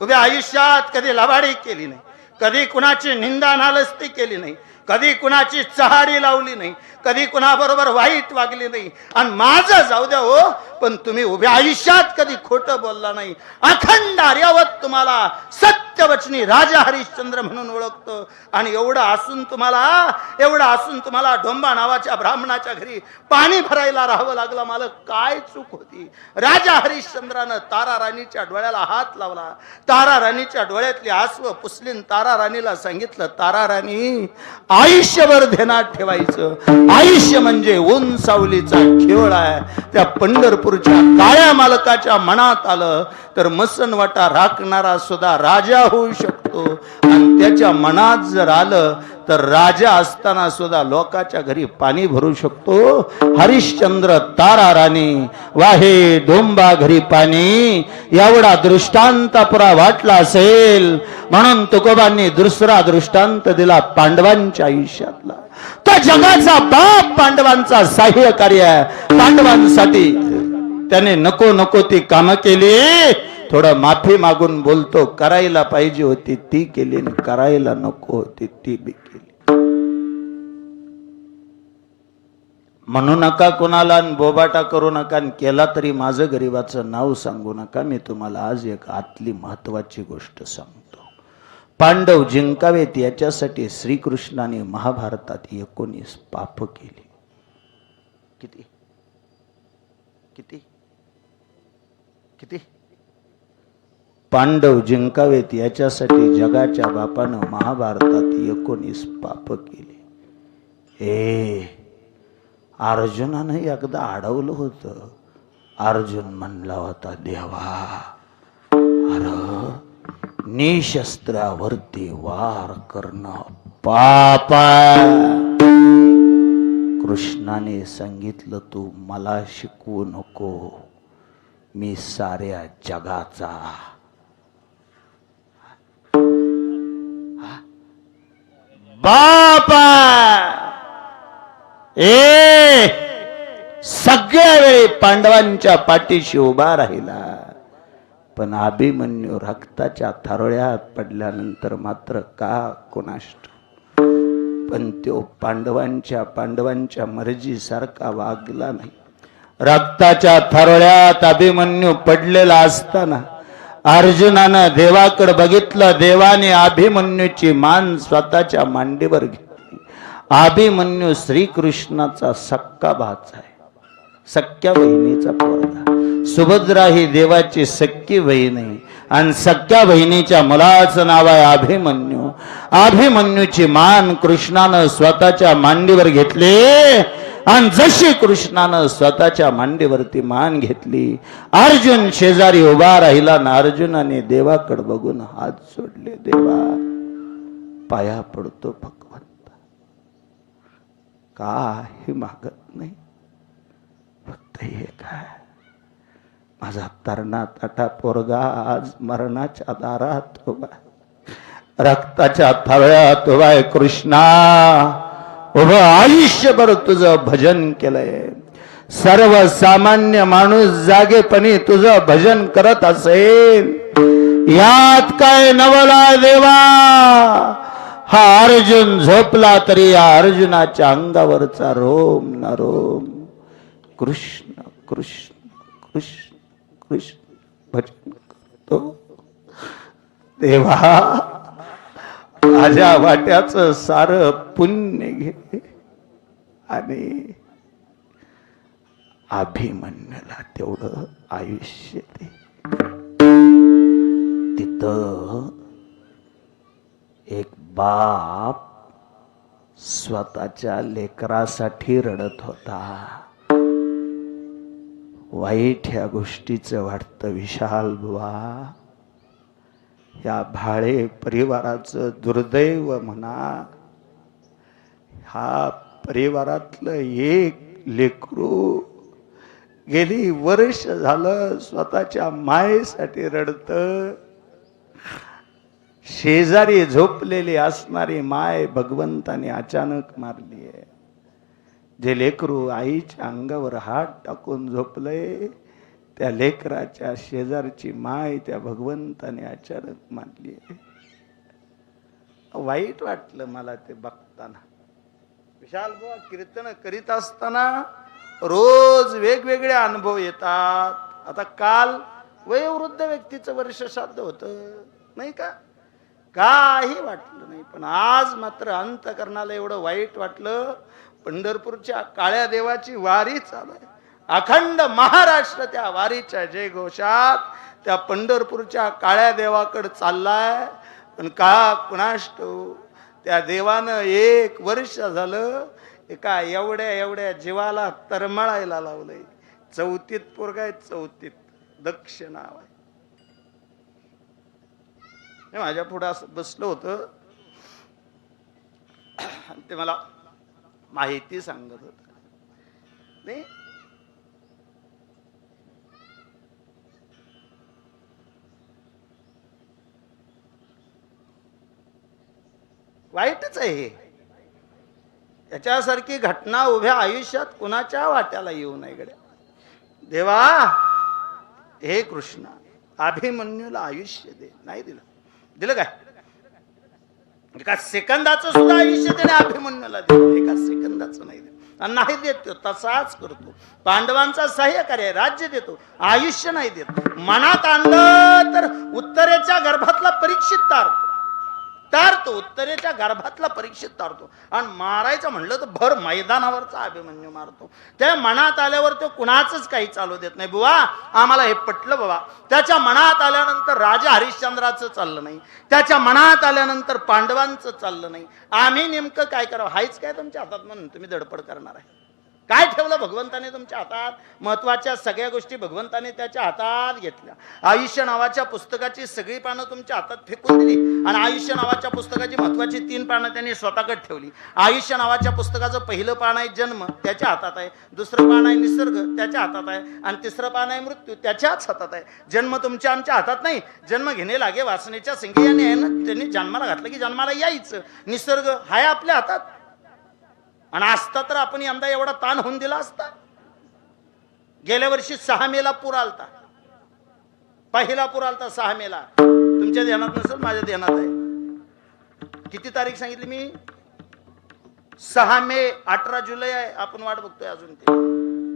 उभ्या आयुष्यात कधी लबाडी केली नाही, कधी कुणाची निंदा नालस्ती केली नाही, कधी कुणाची चहाडी लावली नाही, कधी कुणाबरोबर वाईट वागली नाही. आणि माझं जाऊ द्या हो, पण तुम्ही उभ्या आयुष्यात कधी खोटं बोलला नाही. अखंड आर्यावत तुम्हाला सत्यवचनी राजा हरिश्चंद्र म्हणून ओळखतो. आणि एवढं असून तुम्हाला डोंबा नावाच्या ब्राह्मणाच्या घरी पाणी भरायला राहावं लागलं. मला काय चूक होती? राजा हरिश्चंद्रानं तारा राणीच्या डोळ्याला हात लावला, तारा राणीच्या डोळ्यातली आसव पुसलीन तारा राणीला सांगितलं, तारा राणी आयुष्यभर ध्यानात ठेवायचं, आयुष्य म्हणजे ऊन सावलीचा खेळ आहे. त्या पंढरपूरच्या काळ्या मालकाच्या मनात आलं तर मसनवाटा राखणारा सुद्धा राजा होऊ शकतो. आणि त्याच्या मनात जर आलं तर राजा असताना सुद्धा लोकाच्या घरी पाणी भरू शकतो. हरिश्चंद्र तारा राणी वाहे डोंबा घरी पाणी, एवढा दृष्टांत पुरा वाटला असेल म्हणून तुकोबांनी दुसरा दृष्टांत दिला पांडवांच्या आयुष्यातला. तो जगाचा बाप पांडवांचा सहाय्यकारी आहे. पांडवांसाठी त्याने नको नको ती कामं केली. थोडं माफी मागून बोलतो, करायला पाहिजे होती ती केली, करायला नको होती ती बी केली. म्हणू नका कोणाला, बोबाटा करू नका, केला तरी माझं गरीबाचं नाव सांगू नका. मी तुम्हाला आज एक आतली महत्वाची गोष्ट सांगतो. पांडव जिंकावेत याच्यासाठी श्रीकृष्णाने महाभारतात 19 पाप केली. किती किती किती पांडव जिंकावेत याच्यासाठी जगाच्या बापानं महाभारतात 19 पाप केली. अर्जुनानं एकदा अडवलं होतं. अर्जुन म्हणला होता, देवा अरे निशस्त्रावरती वार करणं पाप आहे. कृष्णाने सांगितलं, तू मला शिकवू नको, मी साऱ्या जगाचा बाप सगळ्या वेळी पांडवांच्या पाठीशी उभा राहिला. पण अभिमन्यू रक्ताच्या थारोळ्यात पडल्यानंतर मात्र का कोणाष्ट, पण तो पांडवांच्या मर्जी सारखा वागला नाही. रक्ताच्या थारोळ्यात अभिमन्यू पडलेला असताना अर्जुनानं देवाकडे बघितलं. देवाने अभिमन्यूची मान स्वतःच्या मांडीवर घेतली. अभिमन्यू श्रीकृष्णाचा सक्का भाचा आहे, सख्या बहिणीचा पोरगा. सुभद्रा ही देवाची सख्खी बहीण आहे आणि सख्या बहिणीच्या मुलाचं नाव आहे अभिमन्यू. अभिमन्यूची मान कृष्णानं स्वतःच्या मांडीवर घेतली आणि जशी कृष्णानं स्वतःच्या मांडीवरती मान घेतली, अर्जुन शेजारी उभा राहिला ना. अर्जुनाने देवाकडे बघून हात जोडले, देवा पाया पडतो भगवंत, काही मागत नाही, फक्त हे काय, माझा तरणा ताटा पोरगा आज मरणाच्या दारात उभा, रक्ताच्या थाळ्यात उभा आहे. कृष्णा उभं आयुष्यभर तुझं भजन केलंय. सर्वसामान्य माणूस जागेपणी तुझं भजन करत असेल, यात काय नवला देवा. हा अर्जुन झोपला तरी या अर्जुनाच्या अंगावरचा रोम न रोम कृष्ण कृष्ण कृष्ण कृष्ण भजन करतो. देवा माझ्या वाट्याचं सारं पुण्य घे आणि अभिमन्यूला तेवढं आयुष्य दे. तिथं एक बाप स्वतःच्या लेकरासाठी रडत होता. वाईट ह्या गोष्टीचं वाटतं विशाल बुवा, या भाळे परिवाराचं दुर्दैव म्हणा. हा परिवारातलं एक लेकरू गेली वर्ष झालं स्वतःच्या मायेसाठी रडत. शेजारी झोपलेली असणारी माय भगवंताने अचानक मारली आहे. जे लेकरू आईच्या अंगावर हात टाकून झोपलंय, त्या लेकराच्या शेजारची माय त्या भगवंताने अचानक मारली आहे. वाईट वाटलं मला ते बघताना. विशाल बुवा कीर्तन करीत असताना रोज वेगवेगळे अनुभव येतात. आता काल वयोवृद्ध व्यक्तीचं वर्ष श्राद्ध होतं नाही का, काही वाटलं नाही. पण आज मात्र अंतकरणाला एवढं वाईट वाटलं. पंढरपूरच्या काळ्या देवाची वारी चालू आहे. अखंड महाराष्ट्र त्या वारीच्या जय घोषात त्या पंढरपूरच्या काळ्या देवाकडे चाललाय. पण का कुणाष्ट त्या देवानं 1 वर्ष झालं एका एवढ्या जीवाला तरमळायला लावलंय. 34 पोरगा आहे, 34 दक्ष नाव आहे. माझ्या पुढं असं बसलं होतं. ते मला माहिती सांगत होत नाही. वाईटच आहे हे. याच्यासारखी घटना उभ्या आयुष्यात कुणाच्या वाट्याला येऊ नये गड्या. देवा, हे कृष्णा, अभिमन्यूला आयुष्य दे. नाही दिलं. दिलं काय? एका सेकंदाचं सुद्धा आयुष्य देणे अभिमन्यूला दिलं, एका सेकंदाचं नाही दिलं. आणि नाही देत तो, तसाच करतो. पांडवांचा सहाय्यकारी आहे, राज्य देतो, आयुष्य नाही देत. मनात आणलं तर उत्तरेच्या गर्भातला परीक्षित तारतो, उत्तरेच्या गर्भातला परीक्षित तारतो. आणि मारायचं म्हणलं तर भर मैदानावरचा अभिमन्यू मारतो. त्या मनात आल्यावर तो कुणाचंच काही चालू देत नाही. बुवा, आम्हाला हे पटलं बाबा. त्याच्या मनात आल्यानंतर राजा हरिश्चंद्राचं चाललं नाही, त्याच्या मनात आल्यानंतर पांडवांचं चाललं नाही. आम्ही नेमकं काय करावं? हायच काय तुमच्या हातात म्हणून तुम्ही धडपड करणार आहे? काय ठेवलं भगवंताने तुमच्या हातात? महत्वाच्या सगळ्या गोष्टी भगवंताने त्याच्या हातात घेतल्या. आयुष्य नावाच्या पुस्तकाची सगळी पानं तुमच्या हातात फेकून दिली आणि आयुष्य नावाच्या पुस्तकाची महत्वाची 3 पानं त्यांनी स्वतःकडे ठेवली. आयुष्य नावाच्या पुस्तकाचं पहिलं पान आहे जन्म, त्याच्या हातात आहे. दुसरं पान आहे निसर्ग, त्याच्या हातात आहे. आणि तिसरं पान आहे मृत्यू, त्याच्याच हातात आहे. जन्म तुमच्या आमच्या हातात नाही. जन्म घेणे लागे वासनेच्या सिंगियाने आहे ना, त्यांनी जन्माला घातलं की जन्माला यायचं. निसर्ग हाय आपल्या हातात. आणि असता तर आपण यंदा एवढा ताण होऊन दिला असता. गेल्या वर्षी 6 मेला पूर आलता. पहिला पूर आलता 6 मेला. तुमच्या ध्यानात नसेल, माझ्या ध्यानात आहे. किती तारीख सांगितली मी? 6 मे. 18 जुलै आहे. आपण वाट बघतोय अजून. ते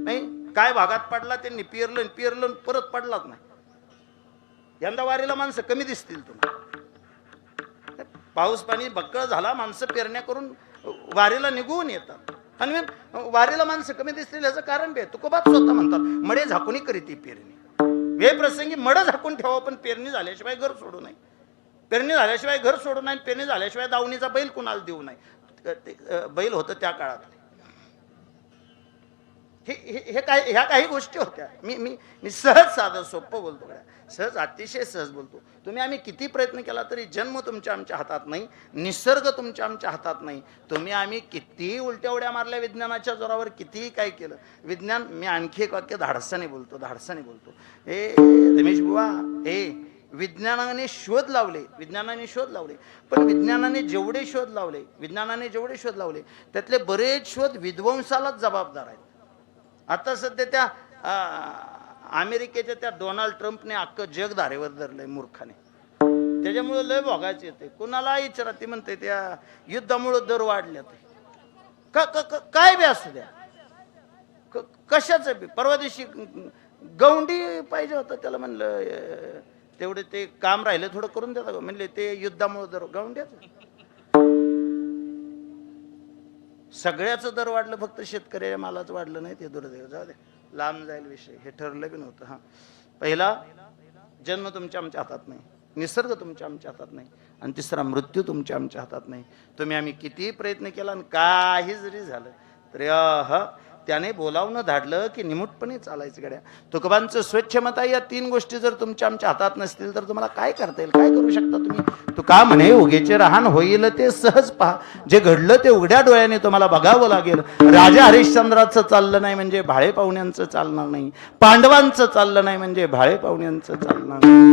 नाही काय भागात पडला, त्यांनी पिरलं परत पडलाच नाही. यंदा वारीला माणसं कमी दिसतील तुम्हाला. पाऊस पाणी बक्कळ झाला, माणसं पेरण्या करून वारीला निघून येतात. आणि वारीला माणसं कमी दिसतील याचं कारण बे तुकोबात स्वतः म्हणतात, मडे झाकुनी करीती पेरणी. वे प्रसंगी मड झाकून ठेवा, पण पेरणी झाल्याशिवाय घर सोडू नये. पेरणी झाल्याशिवाय घर सोडू नये. पेरणी झाल्याशिवाय दावणीचा बैल कुणाला देऊ नये. बैल होतं त्या काळात. ह्या काही गोष्टी होत्या. मी सहज साधं सोपं बोलतो, सहज, अतिशय सहज बोलतो. तुम्ही आम्ही किती प्रयत्न केला तरी जन्म तुमच्या आमच्या हातात नाही, निसर्ग तुमच्या आमच्या हातात नाही. तुम्ही आम्ही किती उलट्या उड्या मारल्या विज्ञानाच्या जोरावर, कितीही काय केलं. विज्ञान, मी आणखी एक वाक्य धाडसाने बोलतो. हे रमेश बुवा, हे विज्ञानाने शोध लावले, पण विज्ञानाने जेवढे शोध लावले त्यातले बरेच शोध विध्वंसालाच जबाबदार आहेत. आता सध्या त्या अमेरिकेच्या त्या डोनाल्ड ट्रम्पने अख्खं जग धारेवर धरलंय मूर्खाने. त्याच्यामुळं लय भोगायचं येते. कुणाला विचारा, ती म्हणते त्या युद्धामुळं दर वाढल्यात. काय बी असू द्या, कशाचं बी. परवा दिवशी गौंडी पाहिजे होतं, त्याला म्हणलं तेवढे ते काम राहिलं थोडं करून देता. म्हणले ते युद्धामुळं दर. गौंड्याच सगळ्याचं दर वाढलं, फक्त शेतकऱ्याच्या मालाचं वाढलं नाही. ते दुर्दैव. जाऊ दे, लांब जाईल विषय. हे ठरलं बी नव्हतं. हा, पहिला जन्म तुमच्या आमच्या हातात नाही, निसर्ग तुमच्या आमच्या हातात नाही, आणि तिसरा मृत्यू तुमच्या आमच्या हातात नाही. तुम्ही आम्ही किती प्रयत्न केला आणि काही जरी झालं तरी त्याने बोलावणं धाडलं की निमूटपणे चालायचं गड्या. तुकोबांचं स्वच्छ मत आहे, या 3 गोष्टी जर तुमच्या आमच्या हातात नसतील तर तुम्हाला काय करता येईल? काय करू शकता तुम्ही? तुका म्हणे, उगेचे रहान होईल ते सहज पहा. जे घडलं ते उघड्या डोळ्याने तुम्हाला बघावं लागेल. राजा हरिश्चंद्राचं चाललं नाही म्हणजे भाळे पाहुण्यांचं चालणार नाही. पांडवांचं चाललं नाही म्हणजे भाळे पाहुण्यांचं चालणार नाही.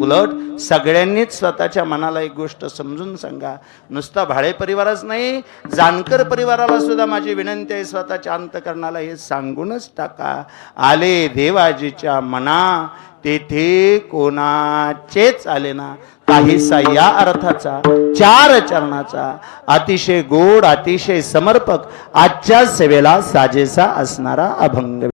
उलट सगळ्यांनीच स्वतःच्या मनाला एक गोष्ट समजून सांगा. नुसता भाळे परिवारच नाही, जानकर परिवाराला सुद्धा माझी विनंती आहे, स्वतःच्या अंतकरणाला हे सांगूनच टाका. आले देवाजीच्या मना, तेथे कोणाचेच आले ना. काहीसा या अर्थाचा 4 चरणाचा अतिशय गोड, अतिशय समर्पक आजच्या सेवेला साजेसा असणारा अभंग.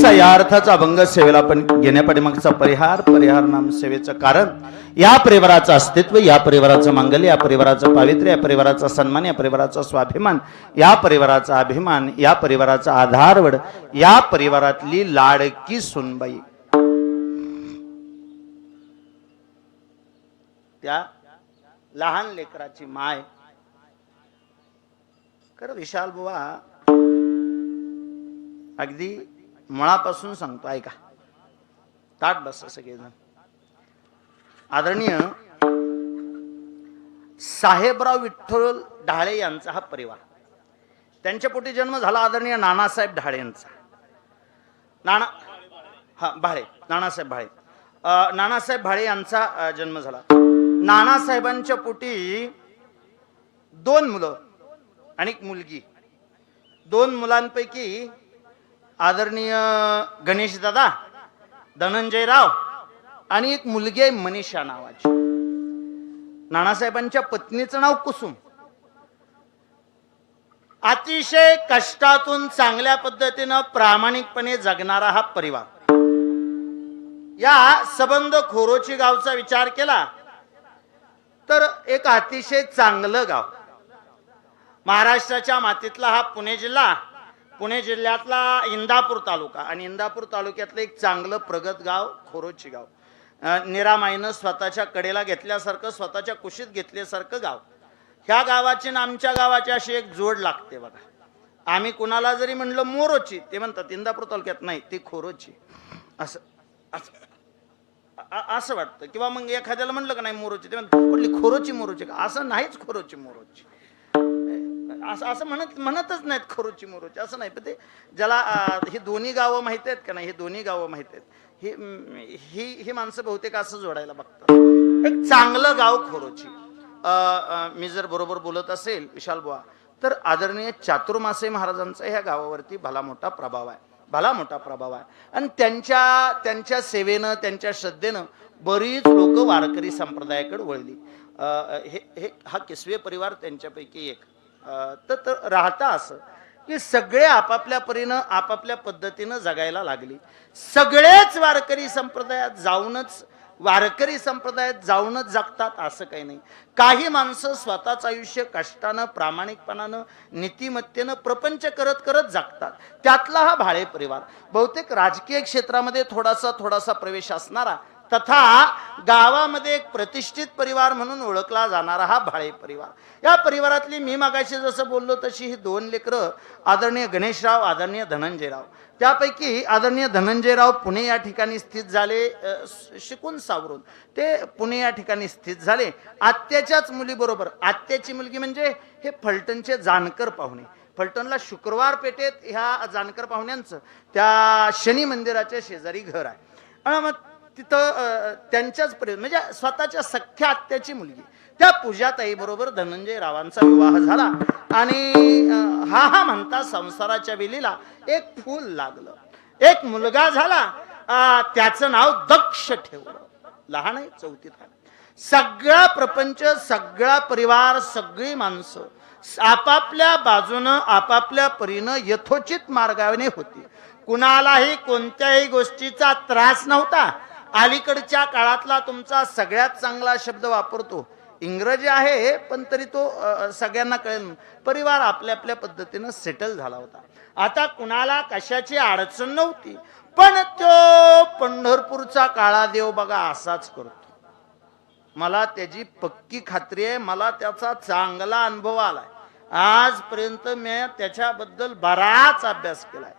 असा या अर्थाचा अभंग सेवेला पण घेण्यापाठीमागचा परिहार नाम सेवेचं कारण या परिवाराचं अस्तित्व, या परिवाराचं मांगल्य, या परिवाराचं पावित्र्य, या परिवाराचा सन्मान, या परिवाराचा स्वाभिमान, या परिवाराचा अभिमान, या परिवाराचा आधारवड, या परिवारातली लाडकी सुनबाई, त्या लहान लेकराची माय. खरं विशाल बुवा अगदी मुळापासून सांगतो, ऐका. ताट बस सगळेजण. आदरणीय साहेबराव विठ्ठल ढाळे यांचा हा परिवार, त्यांच्या पोटी जन्म झाला आदरणीय नानासाहेब ढाळे यांचा. नानासाहेब भाळे यांचा जन्म झाला. नानासाहेबांच्या पोटी 2 मुलं आणि 1 मुलगी. 2 मुलांपैकी आदरणीय गणेश दादा, धनंजयराव आणि 1 मुलगी आहे मनीषा नावाची. नानासाहेबांच्या पत्नीचं नाव कुसुम. अतिशय कष्टातून चांगल्या पद्धतीनं प्रामाणिकपणे जगणारा हा परिवार. या सबंध खोरोची गावचा विचार केला तर एक अतिशय चांगलं गाव. महाराष्ट्राच्या मातीतला हा पुणे जिल्हा, पुणे जिल्ह्यातला इंदापूर तालुका आणि इंदापूर तालुक्यातलं एक चांगलं प्रगत गाव खोरोची गाव. निरामाईनं स्वतःच्या कडेला घेतल्यासारखं, स्वतःच्या कुशीत घेतल्यासारखं गाव. ह्या गावाची आणि आमच्या गावाची अशी एक जोड लागते बघा. आम्ही कुणाला जरी म्हणलं मोरोची, ते म्हणतात इंदापूर तालुक्यात नाही, ती खोरोची, असं असं वाटतं. किंवा मग एखाद्याला म्हणलं का नाही मोरोची, ते म्हणतात कुठली खोरोची मोरोची का, असं नाहीच. खोरोची मोरोची असं म्हणतच नाहीत. खोरोची मोरोची असं नाही. पण ते ज्याला ही दोन्ही गावं माहित आहेत का नाही, हे दोन्ही गावं माहित आहेत, ही माणसं बहुतेक असं जोडायला बघतात. एक चांगलं गाव खोरोची. मी जर बरोबर बोलत असेल विशाल बुवा, तर आदरणीय चातुर्मासे महाराजांचा ह्या गावावरती भला मोठा प्रभाव आहे. आणि त्यांच्या सेवेनं, त्यांच्या श्रद्धेनं बरीच लोक वारकरी संप्रदायाकडे वळली. हा किसवे परिवार त्यांच्यापैकी एक. तर राहता असं की सगळे आपापल्या परीनं, आपापल्या पद्धतीनं जगायला लागली. सगळेच वारकरी संप्रदायात जाऊनच जगतात असं काही नाही. काही माणसं स्वतःचं आयुष्य कष्टानं, प्रामाणिकपणानं, नीतिमत्तेनं प्रपंच करत करत जगतात. त्यातला हा भाळे परिवार. बहुतेक राजकीय क्षेत्रामध्ये थोडासा प्रवेश असणारा, तथा गावामध्ये एक प्रतिष्ठित परिवार म्हणून ओळखला जाणारा हा भाळे परिवार. या परिवारातली मी मागाशी जसं बोललो तशी ही 2 लेकरं, आदरणीय गणेशराव, आदरणीय धनंजयराव. त्यापैकी आदरणीय धनंजयराव पुणे या ठिकाणी स्थित झाले. शिकून सावरून ते पुणे या ठिकाणी स्थित झाले आत्याच्याच मुलीबरोबर. आत्याची मुलगी म्हणजे हे फलटणचे जानकर पाहुणे. फलटणला शुक्रवार पेठेत ह्या जानकर पाहुण्यांचं त्या शनी मंदिराच्या शेजारी घर आहे. आणि मग तिथं त्यांच्याच म्हणजे स्वतःच्या सख्या आत्याची मुलगी त्या पूजाताई बरोबर धनंजय रावांचा विवाह झाला. आणि हा म्हणता संसाराच्या वेलीला एक फूल लागलं, एक मुलगा झाला. त्याचं नाव दक्ष ठेवलं. लहान आहे, 4थीत आहे. सगळा प्रपंच, सगळा परिवार, सगळी माणसं आपापल्या बाजूनं, आपापल्या परीनं यथोचित मार्गाने होती. कुणालाही कोणत्याही गोष्टीचा त्रास नव्हता. अलीकडच्या काळातला तुमचा सगळ्यात चांगला शब्द वापरतो, इंग्रजी आहे पण तरी तो सगळ्यांना कळेल. परिवार आपल्या आपल्या पद्धतीनं सेटल झाला होता. आता कुणाला कशाची अडचण नव्हती. पण तो पंढरपूरचा काळा देव बघा असाच करतो. मला त्याची पक्की खात्री आहे. मला त्याचा चांगला अनुभव आलाय. आजपर्यंत मी त्याच्याबद्दल बराच अभ्यास केलाय.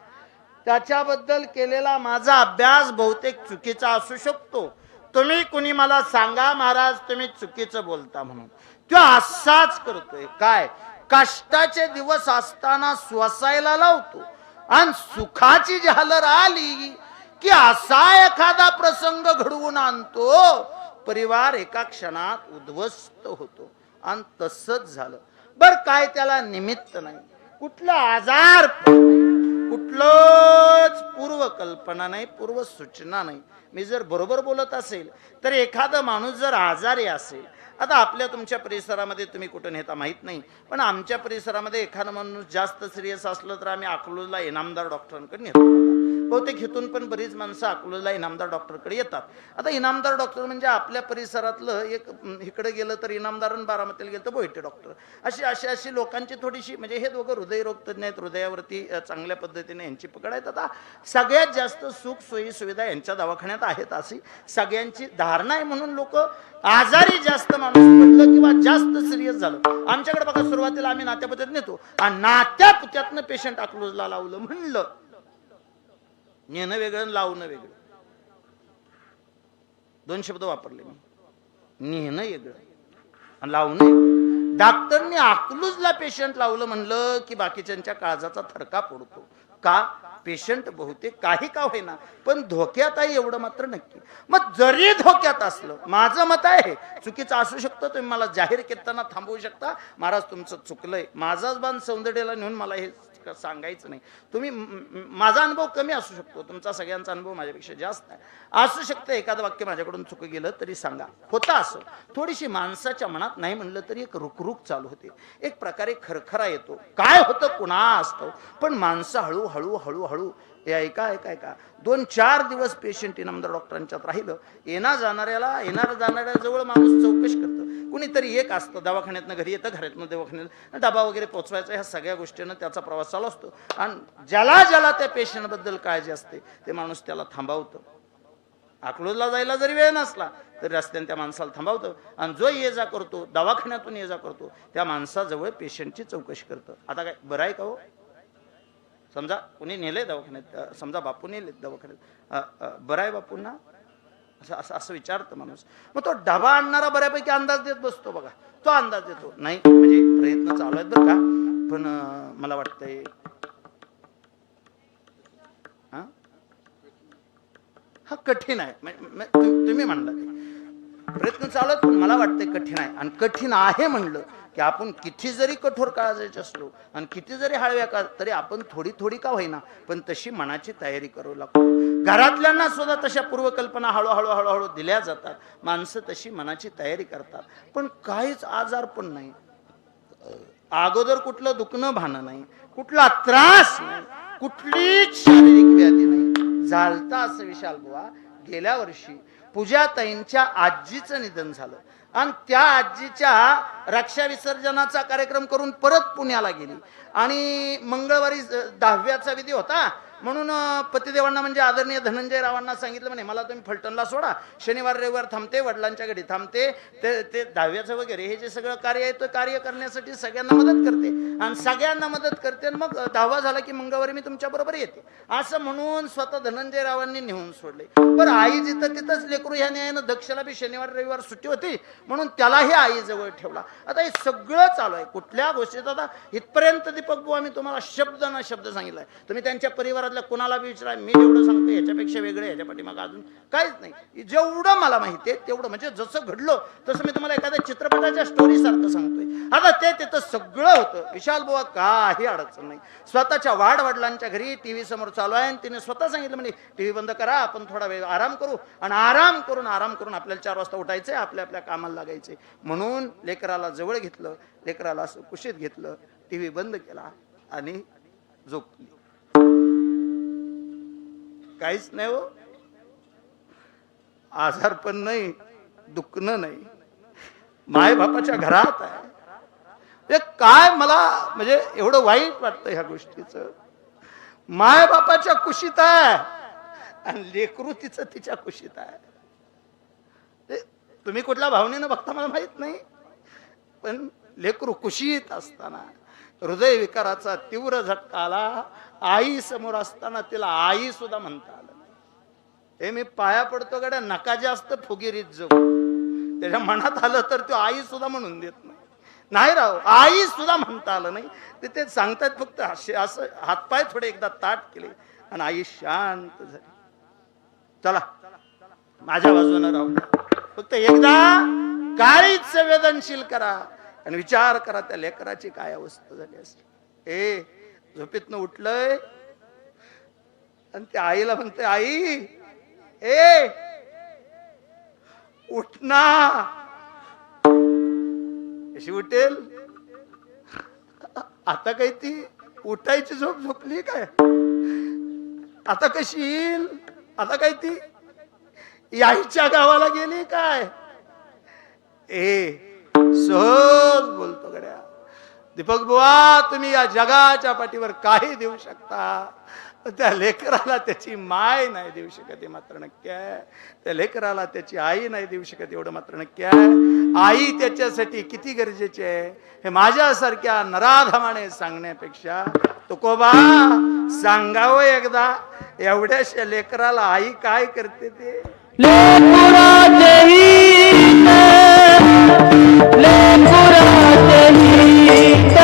त्याच्याबद्दल केलेला माझा अभ्यास बहुतेक चुकीचा असू शकतो. तुम्ही कुणी मला सांगा महाराज तुम्ही चुकीचं बोलता म्हणून. तो असाच करतोय. काय कष्टाचे दिवस असताना स्वसायला लावतो आणि सुखाची झालर आली की असा एखादा प्रसंग घडवून आणतो, परिवार एका क्षणात उद्ध्वस्त होतो. आणि तसंच झालं. बर काय त्याला निमित्त नाही, कुठला आजार, कुठलंच पूर्वकल्पना नाही, पूर्व सूचना नाही. मी जर बरोबर बोलत असेल तर एखादा माणूस जर आजारी असेल, आता आपल्या तुमच्या परिसरामध्ये तुम्ही कुठं नेता माहित नाही, पण आमच्या परिसरामध्ये एखादा माणूस जास्त सिरियस असलं तर आम्ही अकलूजला इनामदार डॉक्टरांकडे नेतो. बहुतेक इथून पण बरीच माणसं अकलूजला इनामदार डॉक्टरकडे येतात. आता इनामदार डॉक्टर म्हणजे आपल्या परिसरातलं एक, इकडे गेलं तर इनामदार आणि बारामतीला गेलं तर बोईटे डॉक्टर, अशी लोकांची थोडीशी, म्हणजे हे दोघं हृदयरोग तज्ञ आहेत, हृदयावरती चांगल्या पद्धतीने यांची पकड आहेत. आता सगळ्यात जास्त सुख सोयी सुविधा यांच्या दवाखान्यात आहेत अशी सगळ्यांची धारणा आहे. म्हणून लोक आजारी जास्त माणूस पडलं किंवा जास्त सिरियस झालं, आमच्याकडे बघा सुरुवातीला आम्ही नात्यापुत्यात नेतो आणि नात्यापुत्यातनं पेशंट अकलूजला लावलं म्हणलं, नेणं वेगळं लावणं वेगळं, दोन शब्द वापरले मी, नेणं वेगळं आणि लावणं वेगळं. डॉक्टरनी अकलूजला पेशंट लावलं म्हणलं की बाकीच्यांच्या काळजाचा थरका पडतो. का? पेशंट बहुतेक काही का होईना पण धोक्यात आहे एवढं मात्र नक्की. मग जरी धोक्यात असलं, माझं मत आहे चुकीचं असू शकतं, तुम्ही मला जाहीर करताना थांबवू शकता, महाराज तुमचं चुकलंय, माझाच बाण सौंदर्याला नेऊन मला हे सांगायचं नाही. तुम्ही, माझा अनुभव कमी असू शकतो, तुमचा सगळ्यांचा अनुभव माझ्यापेक्षा जास्त आहे, असू शकतं एखादं वाक्य माझ्याकडून चुक गेलं तरी सांगा. होता असं थोडीशी माणसाच्या मनात नाही म्हणलं तरी एक रुकरुक चालू होते, एक प्रकारे खरखरा येतो. काय होतं कुणा असतं, पण माणसं हळूहळू हळूहळू ऐका 2-4 दिवस पेशंट इनामदार डॉक्टरांच्यात राहिलं. येणार जाणाऱ्या जवळ माणूस चौकशी करतं, कुणीतरी एक असतं दवाखान्यातनं घरी येतं, घरातनं दवाखान्यात डबा वगैरे पोचवायचा, ह्या सगळ्या गोष्टीनं त्याचा प्रवास चालू असतो. आणि ज्याला त्या पेशंटबद्दल काळजी असते ते माणूस त्याला थांबवतं. अकलूजला जायला जरी वेळ नसला तरी रस्त्याने त्या माणसाला थांबवतं आणि जो ये जा करतो, दवाखान्यातून ये जा करतो, त्या माणसाजवळ पेशंटची चौकशी करतं. आता काय बरं आहे का हो? समजा कुणी नेले दवाखान्यात, समजा बापू नेले दवाखान्यात, बरं आहे बापूंना, असं विचारतं माणूस. मग तो डबा आणणारा बऱ्यापैकी अंदाज देत बसतो बघा, तो अंदाज देतो नाही म्हणजे प्रयत्न चालू आहेत बरं का, पण मला वाटतंय हा कठीण आहे. तुम्ही म्हणला प्रयत्न चालू आहेत पण मला वाटतंय कठीण आहे. आणि कठीण आहे म्हणलं की आपण किती जरी कठोर काळजाचे असलो आणि किती जरी हळव्या का तरी आपण थोडी का होईना पण तशी मनाची तयारी करू लागतो. घरातल्यांना सुद्धा तशा पूर्वकल्पना हळूहळू दिल्या जातात, माणसं तशी मनाची तयारी करतात, पण काहीच आजार पण नाही, अगोदर कुठलं दुखणं भानं नाही, कुठला त्रास नाही, कुठलीच शारीरिक व्याधी नाही. झालता असं विशाल बुवा, गेल्या वर्षी पूजाताईंच्या आजीचं निधन झालं आणि त्या आजीच्या रक्षा विसर्जनाचा कार्यक्रम करून परत पुण्याला गेली आणि मंगळवारी 10व्याचा विधी होता म्हणून पतिदेवांना म्हणजे आदरणीय धनंजय रावांना सांगितलं म्हणे मला तुम्ही फलटणला सोडा, शनिवार रविवार थांबते, वडिलांच्या घरी थांबते, ते 10व्याचं वगैरे हे जे सगळं कार्य आहे ते कार्य करण्यासाठी सगळ्यांना मदत करते आणि सगळ्यांना मदत करते आणि मग 10वा झाला की मंगळवारी मी तुमच्या बरोबर येते असं म्हणून स्वतः धनंजय रावांनी नेऊन सोडले. बरं आई जिथं तिथंच लेकरू ह्या न्यायानं दक्षला बी शनिवार रविवार सुट्टी होती म्हणून त्यालाही आई जवळ ठेवला. आता हे सगळं चालू आहे कुठल्या गोष्टीत. आता इथपर्यंत दीपक बुवा मी तुम्हाला शब्द ना शब्द सांगितलाय, तुम्ही त्यांच्या परिवारातल्या कोणाला बी विचारा, मी जेवढं सांगतो याच्यापेक्षा वेगळं याच्या पाठीमागं अजून काहीच नाही. जेवढं मला माहिती आहे तेवढं म्हणजे जसं घडलं तसं मी तुम्हाला एखाद्या चित्रपटाच्या स्टोरी सारखं सांगतोय. आता ते तिथं सगळं होतं. विशाल बुवा काही अडचण नाही. स्वतःच्या वाडवडिलांच्या घरी टीव्ही समोर चालू आहे आणि तिने स्वतः सांगितलं म्हणजे टीव्ही बंद करा, आपण थोडा वेळ आराम करू आणि आराम करून आपल्याला 4 वाजता उठायचंय, आपल्या कामाला लागायचे. म्हणून लेकराला जवळ घेतलं, लेकराला असं कुशीत घेतलं, टीव्ही बंद केला आणि झोपली. काहीच नाही हो, आजार पण नाही, दुखणं नाही, माय बापाच्या घरात आहे. काय मला म्हणजे एवढं वाईट वाटतं ह्या गोष्टीचं. माय बापाच्या कुशीत आहे आणि लेकरू तिच्या कुशीत आहे. तुम्ही कुठल्या भावनेनं बघता मला माहित नाही, पण लेकरू कुशीत असताना हृदय विकाराचा तीव्र झटका आला. आई समोर असताना तिला आई सुद्धा म्हणता आलं. हे मी पाया पडतो गड्या, नका जास्त फुगीरीत जाऊ. त्याच्या मनात आलं तर तो आई सुद्धा म्हणून देत नाही राव, आई सुद्धा म्हणता आलं नाही. ते सांगतात फक्त असं हातपाय थोडे एकदा ताट केले आणि आई शांत झाली. चला माझ्या बाजूने राहू, फक्त एकदा काहीच संवेदनशील करा आणि विचार करा त्या लेकराची काय अवस्था झाली असेल. झोपेतनं उठलंय आणि त्या आईला म्हणते आई उठना. कशी उठेल आता? काही ती उठायची झोप झोपली काय? आता कशी येईल? आता काय ती यायच्या गावाला गेली काय? ए सहज बोलतो गड्या. दीपक बुवा, तुम्ही या जगाच्या पाठीवर काही देऊ शकता, पण त्या लेकराला त्याची माय नाही देऊ शकत, हे मात्र नक्की आहे. त्या लेकराला त्याची आई नाही देऊ शकत, एवढं मात्र नक्की आहे. आई त्याच्यासाठी किती गरजेची आहे हे माझ्यासारख्या नराधमाने सांगण्यापेक्षा तुकोबा सांगावं एकदा, एवढ्याशा लेकराला आई काय करते ते. लेकुराचे हित, लेकुराचे हित,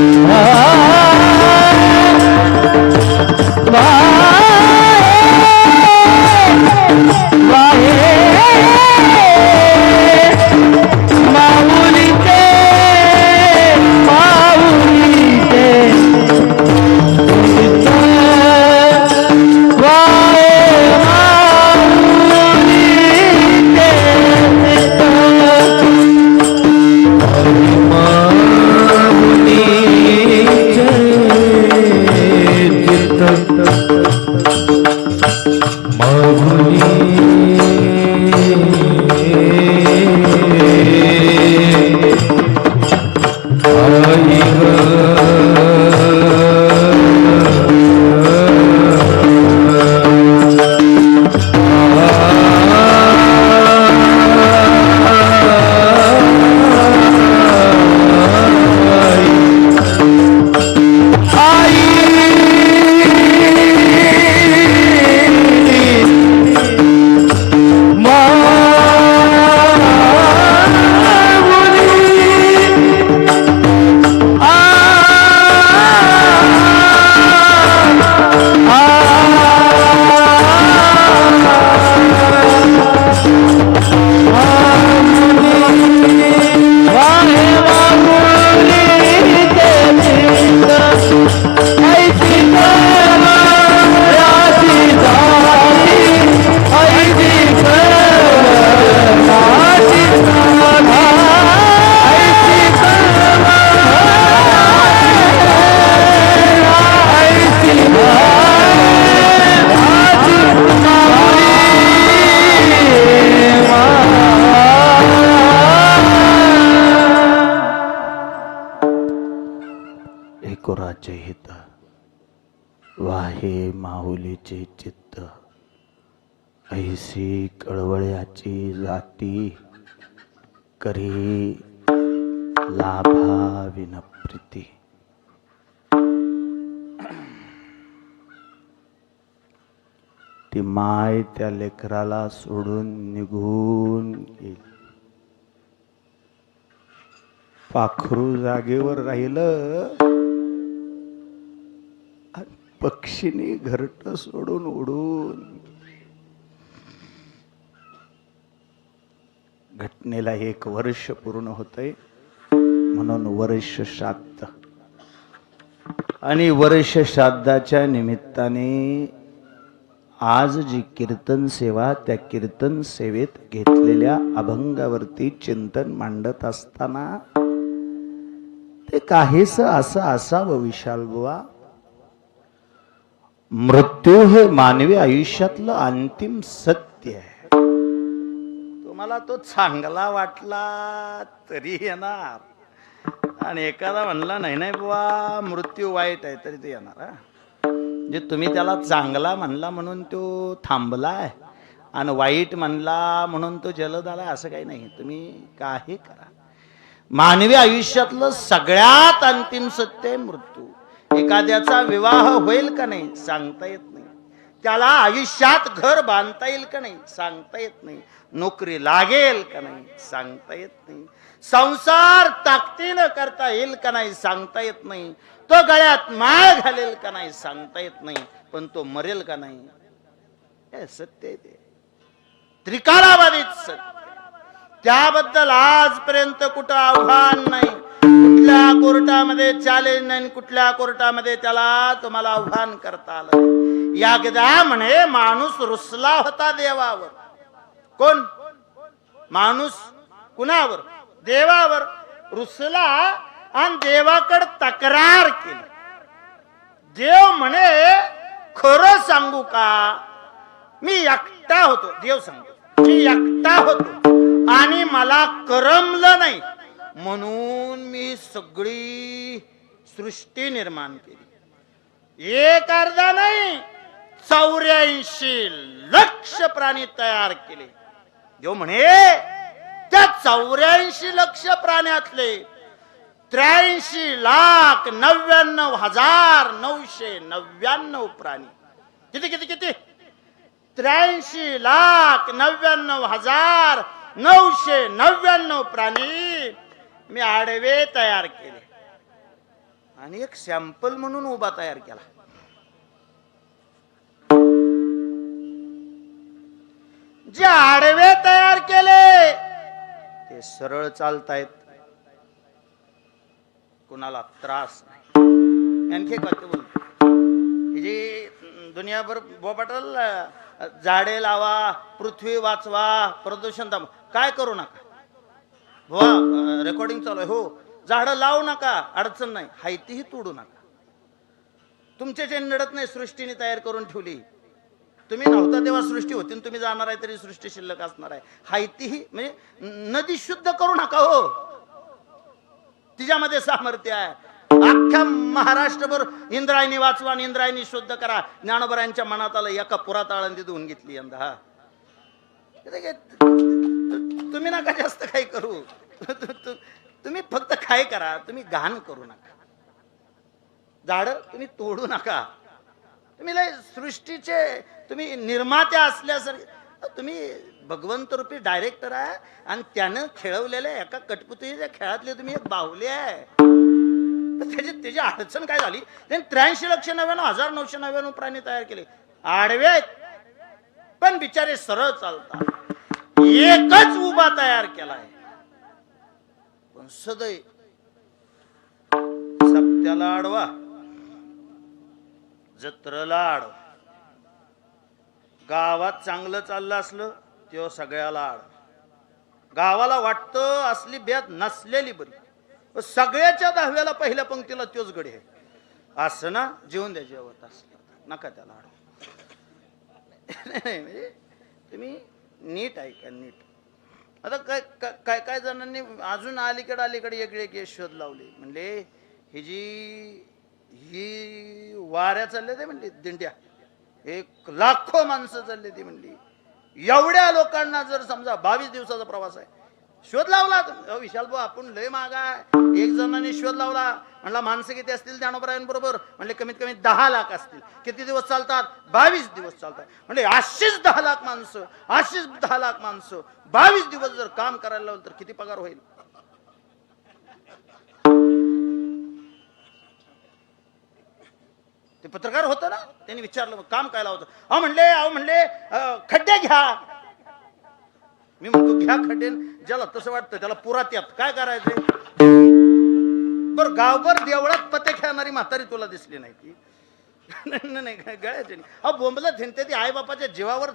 लेकुराचे हित, वाहे माऊलीचे चित्त, वाहे वाहे लेकुराचे हित, वाहे माऊलीचे चित्त, ऐसी कळवळ्याची जाती, करी लाभा विनप्रीती. ती माय त्या लेकराला सोडून निघून गेली. पाखरू जागेवर राहिलं, पक्षीने घरट सोडून उडून. घटनेला 1 वर्ष पूर्ण होतंय, म्हणून वर्ष श्राद्ध. आणि वर्ष श्राद्धाच्या निमित्ताने आज जी कीर्तन सेवा, त्या कीर्तन सेवेत घेतलेल्या अभंगावरती चिंतन मांडत असताना ते काहीस असं असावं विशाल बुवा. मृत्यू हे मानवी आयुष्यातलं अंतिम सत्य आहे. तुम्हाला तो चांगला वाटला तरी येणार आणि एखादा म्हणला नाही नाही बुवा मृत्यू वाईट आहे तरी ते येणार. म्हणजे तुम्ही त्याला चांगला म्हणला म्हणून तो थांबलाय आणि वाईट म्हणला म्हणून तो जलद आलाय असं काही नाही. तुम्ही काही करा, मानवी आयुष्यातलं सगळ्यात अंतिम सत्य आहे मृत्यू. एखाद्याचा विवाह होईल का नाही सांगता येत नाही. त्याला आयुष्यात घर बांधता येईल का नाही सांगता येत नाही. नोकरी लागेल का नाही सांगता येत नाही. संसार ताकदीनं करता येईल का नाही सांगता येत नाही. तो गळ्यात माळ घालेल का नाही सांगता येत नाही. पण तो मरेल का नाही हे सत्य आहे. ते त्रिकालाबाधित सत्य. त्याबद्दल आजपर्यंत कुठं आव्हान नाही, कुठल्या कोर्टामध्ये चॅलेंज नाही, कुठल्या कोर्टामध्ये त्याला तुम्हाला आव्हान करता आलं. एकदा म्हणे माणूस रुसला होता देवावर. कोण माणूस? कुणावर? देवावर रुसला आणि देवाकडे तक्रार केली. देव म्हणे खरं सांगू का मी एकटा होतो. देव सांगतो मी एकटा होतो आणि मला करमलं नाही म्हणून मी सगळी सृष्टी निर्माण केली. एक अर्धा नाही 84 लक्ष प्राणी तयार केले. देव म्हणे त्या 84 लक्ष प्राण्यातले 83,99,999 प्राणी. किती किती किती? 83,99,999 प्राणी मी आडवे तयार केले आणि एक सॅम्पल म्हणून उभा तयार केला. जे आडवे तयार केले ते सरळ चालतायत, कुणाला त्रास नाही. आणखी एक वाक्य बोलतो. जी दुनियाभर बोबाटल झाडे लावा, पृथ्वी वाचवा, प्रदूषण थांबवा, काय करू नका. रेकॉर्डिंग चालू आहे. हो, झाडं लावू नका, अडचण नाही, हायतीही तोडू नका. तुमचे जे नडत नाही सृष्टीने तयार करून ठेवली. तुम्ही नव्हता तेव्हा सृष्टी होती, तुम्ही जाणार आहे तरी सृष्टी शिल्लक असणार आहे. हायतीही म्हणजे नदी शुद्ध करू नका. हो, तिच्यामध्ये सामर्थ्य आहे. अख्ख्या महाराष्ट्रभर इंद्रायणी वाचवा आणि इंद्रायणी शुद्ध करा. ज्ञानोबरांच्या मनात आलं, एका पुरात आळंदी धुवून घेतली यंदा. हा, तुम्ही नका जास्त काही करू. तुम्ही फक्त काय करा, तुम्ही घाण करू नका. झाड तुम्ही तोडू नका. तुम्ही लय सृष्टीचे तुम्ही निर्मात्या असल्यासारखे. तुम्ही भगवंत रूपी डायरेक्टर आहे आणि त्यानं खेळवलेल्या एका कठपुतळीच्या खेळातले तुम्ही एक बाहुले आहे. त्याची अडचण काय झाली? त्यांनी 83,99,999 प्राणी तयार केले. आडवे आहेत पण बिचारे सरळ चालतात. एकच उभा तयार केलाय पण सदैव सप्त्याला आडवा, जत्रेला आडवा. गावात चांगलं चाललं असलं तेव्हा सगळ्याला आड. गावाला वाटतं असली बेद नसलेली बरी. सगळ्याच्या 10व्याला पहिल्या पंक्तीला तोच गडी आहे. असं ना, जेवून द्या जेवत असलं नका त्याला आड. म्हणजे तुम्ही नीट ऐका, नीट. आता काय काय काय जणांनी अजून अलीकडे एक शोध लावले. म्हणले ही वाऱ्या चालले ते म्हणले, दिंड्या 1,00,000 माणसं चालले ती म्हणली. एवढ्या लोकांना जर समजा 22 दिवसाचा प्रवास आहे, शोध लावला. विशाल भाऊ आपण लय मागा. एक जणांनी शोध लावला, म्हणला माणसं किती असतील ज्ञानोबरायांबरोबर? म्हणले कमीत कमी 10 लाख असतील. किती दिवस चालतात? 22 दिवस चालतात. म्हणजे अशीच 10 लाख माणसं, अशीच 10 लाख माणसं 22 दिवस जर काम करायला लावलं तर किती पगार होईल? ते पत्रकार होतं ना, त्यांनी विचारलं मग काम काय लावतं? अहो म्हणले खड्डे घ्या. मी म्हणतो घ्या खड्डे, ज्याला तसं वाटतं त्याला पुरात यात काय करायचंय? बरं, गावभर देवळात पते खेळणारी म्हातारी तुला दिसली नाही ती? नाही गळ्याचे नाही. अहो बोंबला थिनते ती आईबापाच्या जीवावर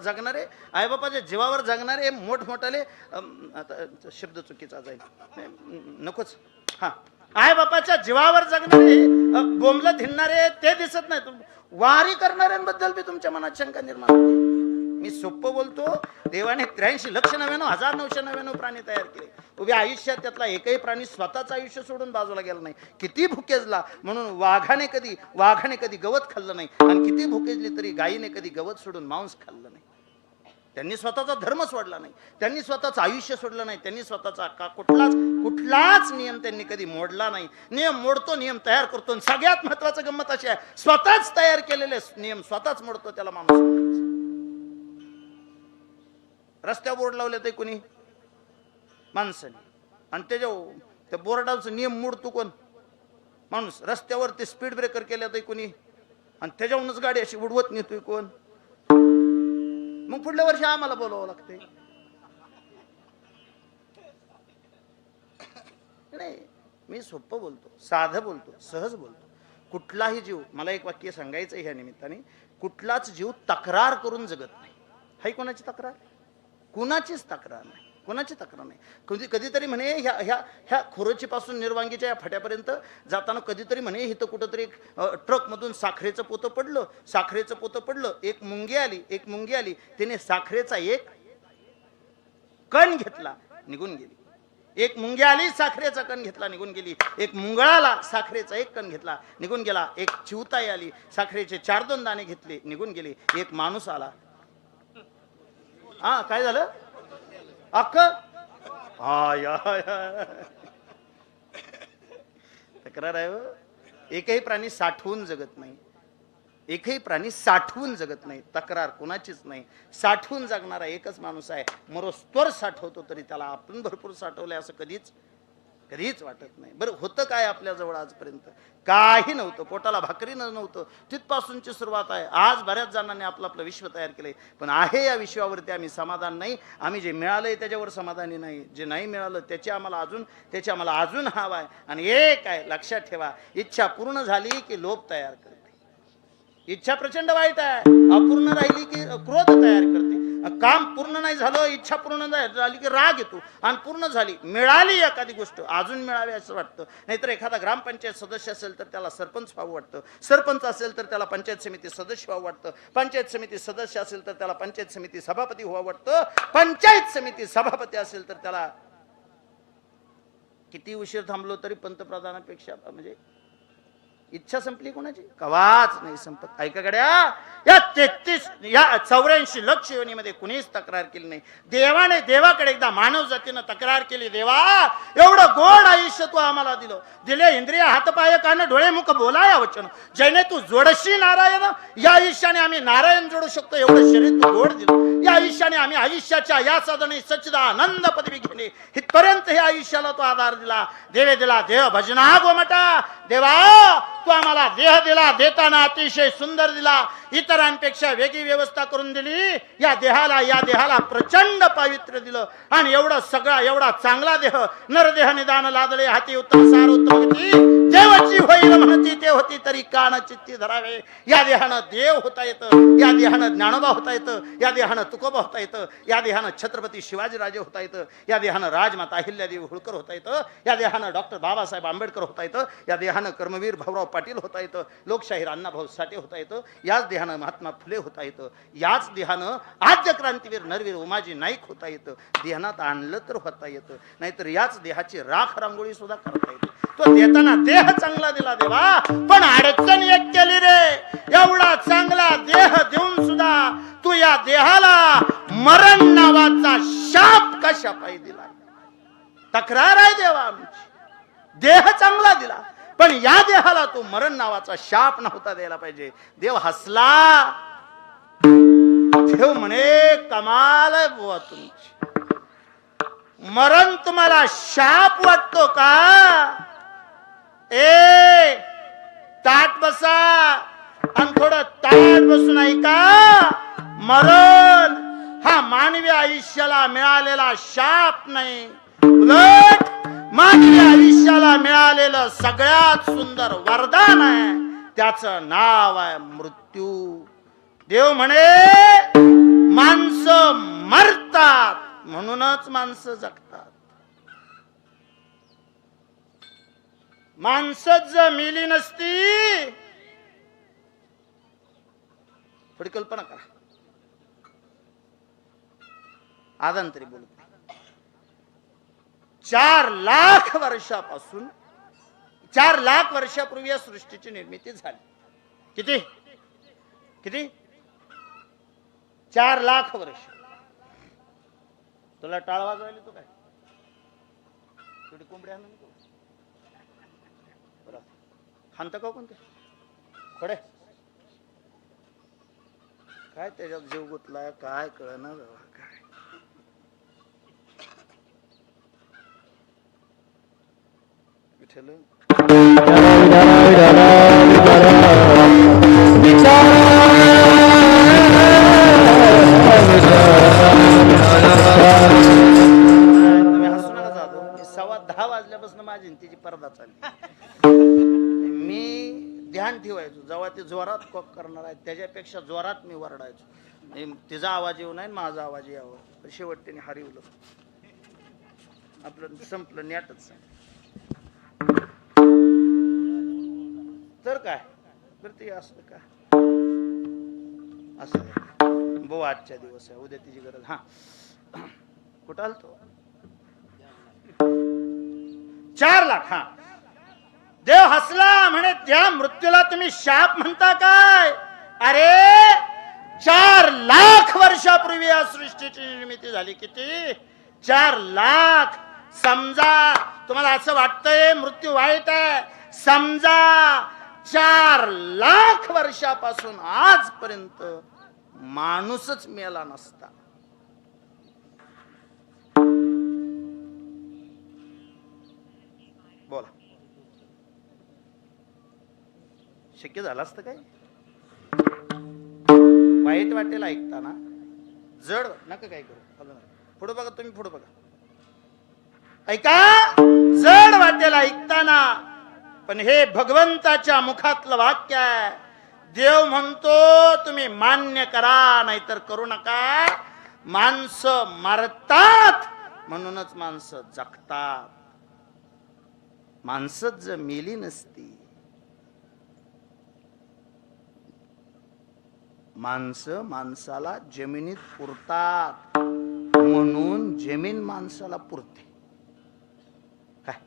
जगणारे मोठमोठाले. आता शब्द चुकीचा जाईल, नकोच. हा, आई बापाच्या जीवावर जगणारे बोंबलं धिनणारे ते दिसत नाही. वारी करणाऱ्यांबद्दल बी तुमच्या मनात शंका निर्माण होते. मी सोपं बोलतो, देवाने 83,99,999 प्राणी तयार केले. उभ्या आयुष्यात त्यातला एकही प्राणी स्वतःच आयुष्य सोडून बाजूला गेला नाही. किती भुकेजला म्हणून वाघाने कधी गवत खाल्लं नाही, आणि किती भुकेजली तरी गायीने कधी गवत सोडून मांस खाल्लं नाही. त्यांनी स्वतःचा धर्म सोडला नाही, त्यांनी स्वतःचं आयुष्य सोडलं नाही, त्यांनी स्वतःचा कुठलाच नियम त्यांनी कधी मोडला नाही. नियम मोडतो, नियम तयार करतो, आणि सगळ्यात महत्वाचं गंमत अशी आहे, स्वतःच तयार केलेले नियम स्वतःच मोडतो, त्याला माणूस म्हणायचं. रस्त्यावर बोर्ड लावले ते कोणी? माणसाने. आणि त्या बोर्डाचा नियम मोडतो कोण? माणूस. रस्त्यावर ते स्पीड ब्रेकर केले ते कोणी? आणि त्याच्यावरूनच गाडी अशी उडवत नेतोय कोण? मग पुढल्या वर्षी आम्हाला बोलावं लागते. नाही, मी सोपं बोलतो, साधं बोलतो, सहज बोलतो. कुठलाही जीव, मला एक वाक्य सांगायचं ह्या निमित्ताने, कुठलाच जीव तक्रार करून जगत नाही. हाय कोणाची तक्रार? कुणाचीच तक्रार नाही, कोणाची तक्रार नाही. कधीतरी म्हणे ह्या खोरोची पासून निर्वांगीच्या या फाट्यापर्यंत जाताना कधीतरी म्हणे इथं कुठंतरी ट्रक मधून साखरेचं पोतं पडलं. एक मुंगी आली, तिने साखरेचा एक कण घेतला, निघून गेली. एक मुंगी आली, साखरेचा कण घेतला, निघून गेली. एक मुंगळाला, साखरेचा एक कण घेतला, निघून गेला. एक चिवताई आली, साखरेचे 4-2 दाणे घेतले, निघून गेले. एक माणूस आला. हा, काय झालं? अक्क तक्रार आहे. एकही प्राणी साठवून जगत नाही, एकही प्राणी साठवून जगत नाही. तक्रार कोणाचीच नाही. साठवून जगणारा एकच माणूस आहे. मरोस्तवर साठवतो, तरी त्याला आपण भरपूर साठवलंय असं कधीच वाटत नाही. बरं, होतं काय आपल्या जवळ आजपर्यंत? काही नव्हतं. पोटाला भाकरी नव्हतं. तिथपासूनची सुरुवात आहे. आज बऱ्याच जणांनी आपलं विश्व तयार केलंय, पण आहे या विश्वावरती आम्ही समाधान नाही. आम्ही जे मिळालंय त्याच्यावर समाधानी नाही. जे नाही मिळालं त्याची आम्हाला अजून हवा आहे. आणि एक आहे, लक्षात ठेवा, इच्छा पूर्ण झाली की लोभ तयार करते. इच्छा प्रचंड वाईट आहे. अपूर्ण राहिली की क्रोध तयार करते. काम पूर्ण नाही झालं, इच्छा पूर्ण झाली की राग येतो. आणि पूर्ण झाली, मिळाली एखादी गोष्ट, अजून मिळावी असं वाटतं. नाहीतर एखादा ग्रामपंचायत सदस्य असेल तर त्याला सरपंच व्हावं वाटतं. सरपंच असेल तर त्याला पंचायत समिती सदस्य व्हावं वाटतं. पंचायत समिती सदस्य असेल तर त्याला पंचायत समिती सभापती व्हावं वाटतं. पंचायत समिती सभापती असेल तर त्याला किती उशीर थांबलो तरी पंतप्रधानापेक्षा म्हणजे इच्छा संपली कोणाची? कवाच नाही संपत. ऐका गड्या, या 84 लक्ष योनीमध्ये कुणीच तक्रार केली नाही. देवाकडे एकदा मानव जातीनं तक्रार केली, देवा एवढं गोड आयुष्य तू आम्हाला दिले इंद्रिय हातपाय कान डोळे मुख बोलाया वचन, जैने तू जोडशी नारायण. या आयुष्याने आम्ही नारायण जोडू शकतो, एवढं शरीर तू गोड दिलं. या आयुष्याने आम्ही आयुष्याच्या या साधने सच्चिदानंद पदवी घेणे इथपर्यंत हे आयुष्याला तो आधार दिला. देवे दिला देह भजना गोमटा. देवा तू आम्हाला देह दिला, देताना अतिशय सुंदर दिला. इतरांपेक्षा वेगळी व्यवस्था करून दिली. या देहाला प्रचंड पावित्र्य दिलं. आणि एवढा चांगला देह, नरदेह निदान लादले हाती उत्तम सार उत्तम गती. देवाची होईल म्हणती ते होती तरी कान चित्ती धरावे. या देहानं देव होता येतं, या देहानं ज्ञानोबा होता येतं, या देहानं तुकोबा होता येतं, या देहानं छत्रपती शिवाजीराजे होता येतं, या देहानं राजमाता अहिल्यादेवी होळकर होता येतं, या देहानं डॉक्टर बाबासाहेब आंबेडकर होता येतं, या देहानं कर्मवीर भाऊराव पाटील होता येतं, लोकशाहीर अण्णाभाऊ साठे होता येतं, याच देहानं महात्मा फुले होता येतं, याच देहानं आद्य क्रांतीवीर नरवीर उमाजी नाईक होता येतं. देहानात आणलं तर होता येतं, नाहीतर याच देहाची राख रांगोळी सुद्धा करता येते. तो देताना देह चांगला दिला देवा, पण अडचण एक केली रे. एवढा चांगला देह देऊन सुद्धा तू या देहाला मरण नावाचा शाप कशा पायी दिला? तक्रार आहे देवा आमची. देह चांगला दिला, पण या देहाला तू मरण नावाचा शाप नव्हता द्यायला पाहिजे. देव हसला. देव म्हणे, कमाल आहे बुवा तुमची. मरण तुम्हाला शाप वाटतो का? ताट बसा आणि थोडं ताट बसून ऐका. मरण हा मानवी आयुष्याला मिळालेला शाप नाही, उलट मानवी आयुष्याला मिळालेलं सगळ्यात सुंदर वरदान आहे. त्याचं नाव आहे मृत्यू. देव म्हणे, माणसं मरतात म्हणूनच माणसं जगतात. माणसं जर मेली नसती थोडी कल्पना करा. आदांतरी बोलत नाही. 4 लाख वर्षापासून 4 लाख वर्षापूर्वी या सृष्टीची निर्मिती झाली. किती किती 4 लाख वर्ष. तुला टाळ वाजवायला तो काय थोडी कोंबडी आणून खांत का कोणते खोडे काय त्याच्यात जीव गुतलाय काय कळना काय. विठ्ठल तुम्ही हसू नका जाधव. मी 10:15 वाजल्यापासून माझी तिची पर्दा चालली. मी ध्यान ठेवायचो जेव्हा ते जोरात कॉक करणार आहे त्याच्यापेक्षा जोरात मी वरडायचो. तिचा आवाज येऊ नये माझा आवाज यावं. शेवट त्याने हरवलं. आपलं संपलं नेटच. तर काय करते असं का असं भाऊ आजच्या दिवस आहे उद्या तिची गरज. हा कुठं आलतो 4 लाख. हा देव हसला म्हणे त्या मृत्यूला तुम्ही शाप म्हणता काय. अरे 4 लाख वर्षापूर्वी या सृष्टीची निर्मिती झाली. किती 4 लाख. समजा तुम्हाला असं वाटतंय मृत्यू वाईट आहे. समजा 4 लाख वर्षापासून आजपर्यंत माणूसच मेला नसता. बोला शक्य झालं असतं काय. वाईट वाटेल ऐकताना जड नका काय करू. पुढे बघा तुम्ही पुढे बघा. ऐका जड वाटेल ऐकताना पण हे भगवंताच्या मुखातलं वाक्य आहे. देव म्हणतो तुम्ही मान्य करा नाहीतर करू नका. माणसं मरतात म्हणूनच माणसं जगतात. माणसंच जर मेली नसती माणसं माणसाला जमिनीत पुरतात म्हणून जमीन माणसाला पुरते. काय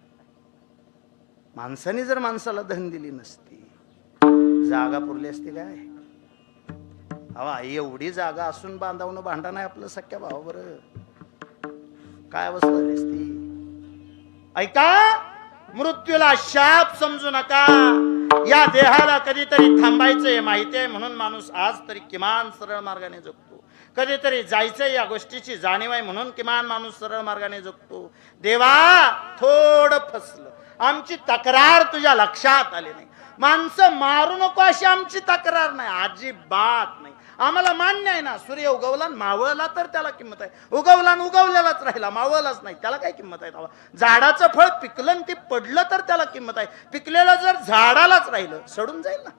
माणसाने जर माणसाला धन दिली नसती जागा पुरली असती काय. हवा एवढी जागा असून बांधावणं भांडण आहे आपलं सख्या भावाबर. काय अवस्था झाली असती. ऐका मृत्यूला शाप समजू नका. या देहाला कधीतरी थांबायचंय माहिती आहे म्हणून माणूस आज तरी किमान सरळ मार्गाने जगतो. कधीतरी जायचंय या गोष्टीची जाणीव आहे म्हणून किमान माणूस सरळ मार्गाने जगतो. देवा थोडं फसलं. आमची तक्रार तुझ्या लक्षात आली नाही. माणसं मारू नको अशी आमची तक्रार नाही. अजिबात नाही. आम्हाला मान्य आहे ना सूर्य उगवला मावळला तर त्याला किंमत आहे. उगवला उगवलेलाच राहिला मावळलाच नाही त्याला काय किंमत आहे. झाडाचं फळ पिकलं ते पडलं तर त्याला किंमत आहे. पिकलेलं जर झाडालाच राहिलं सडून जाईल ना.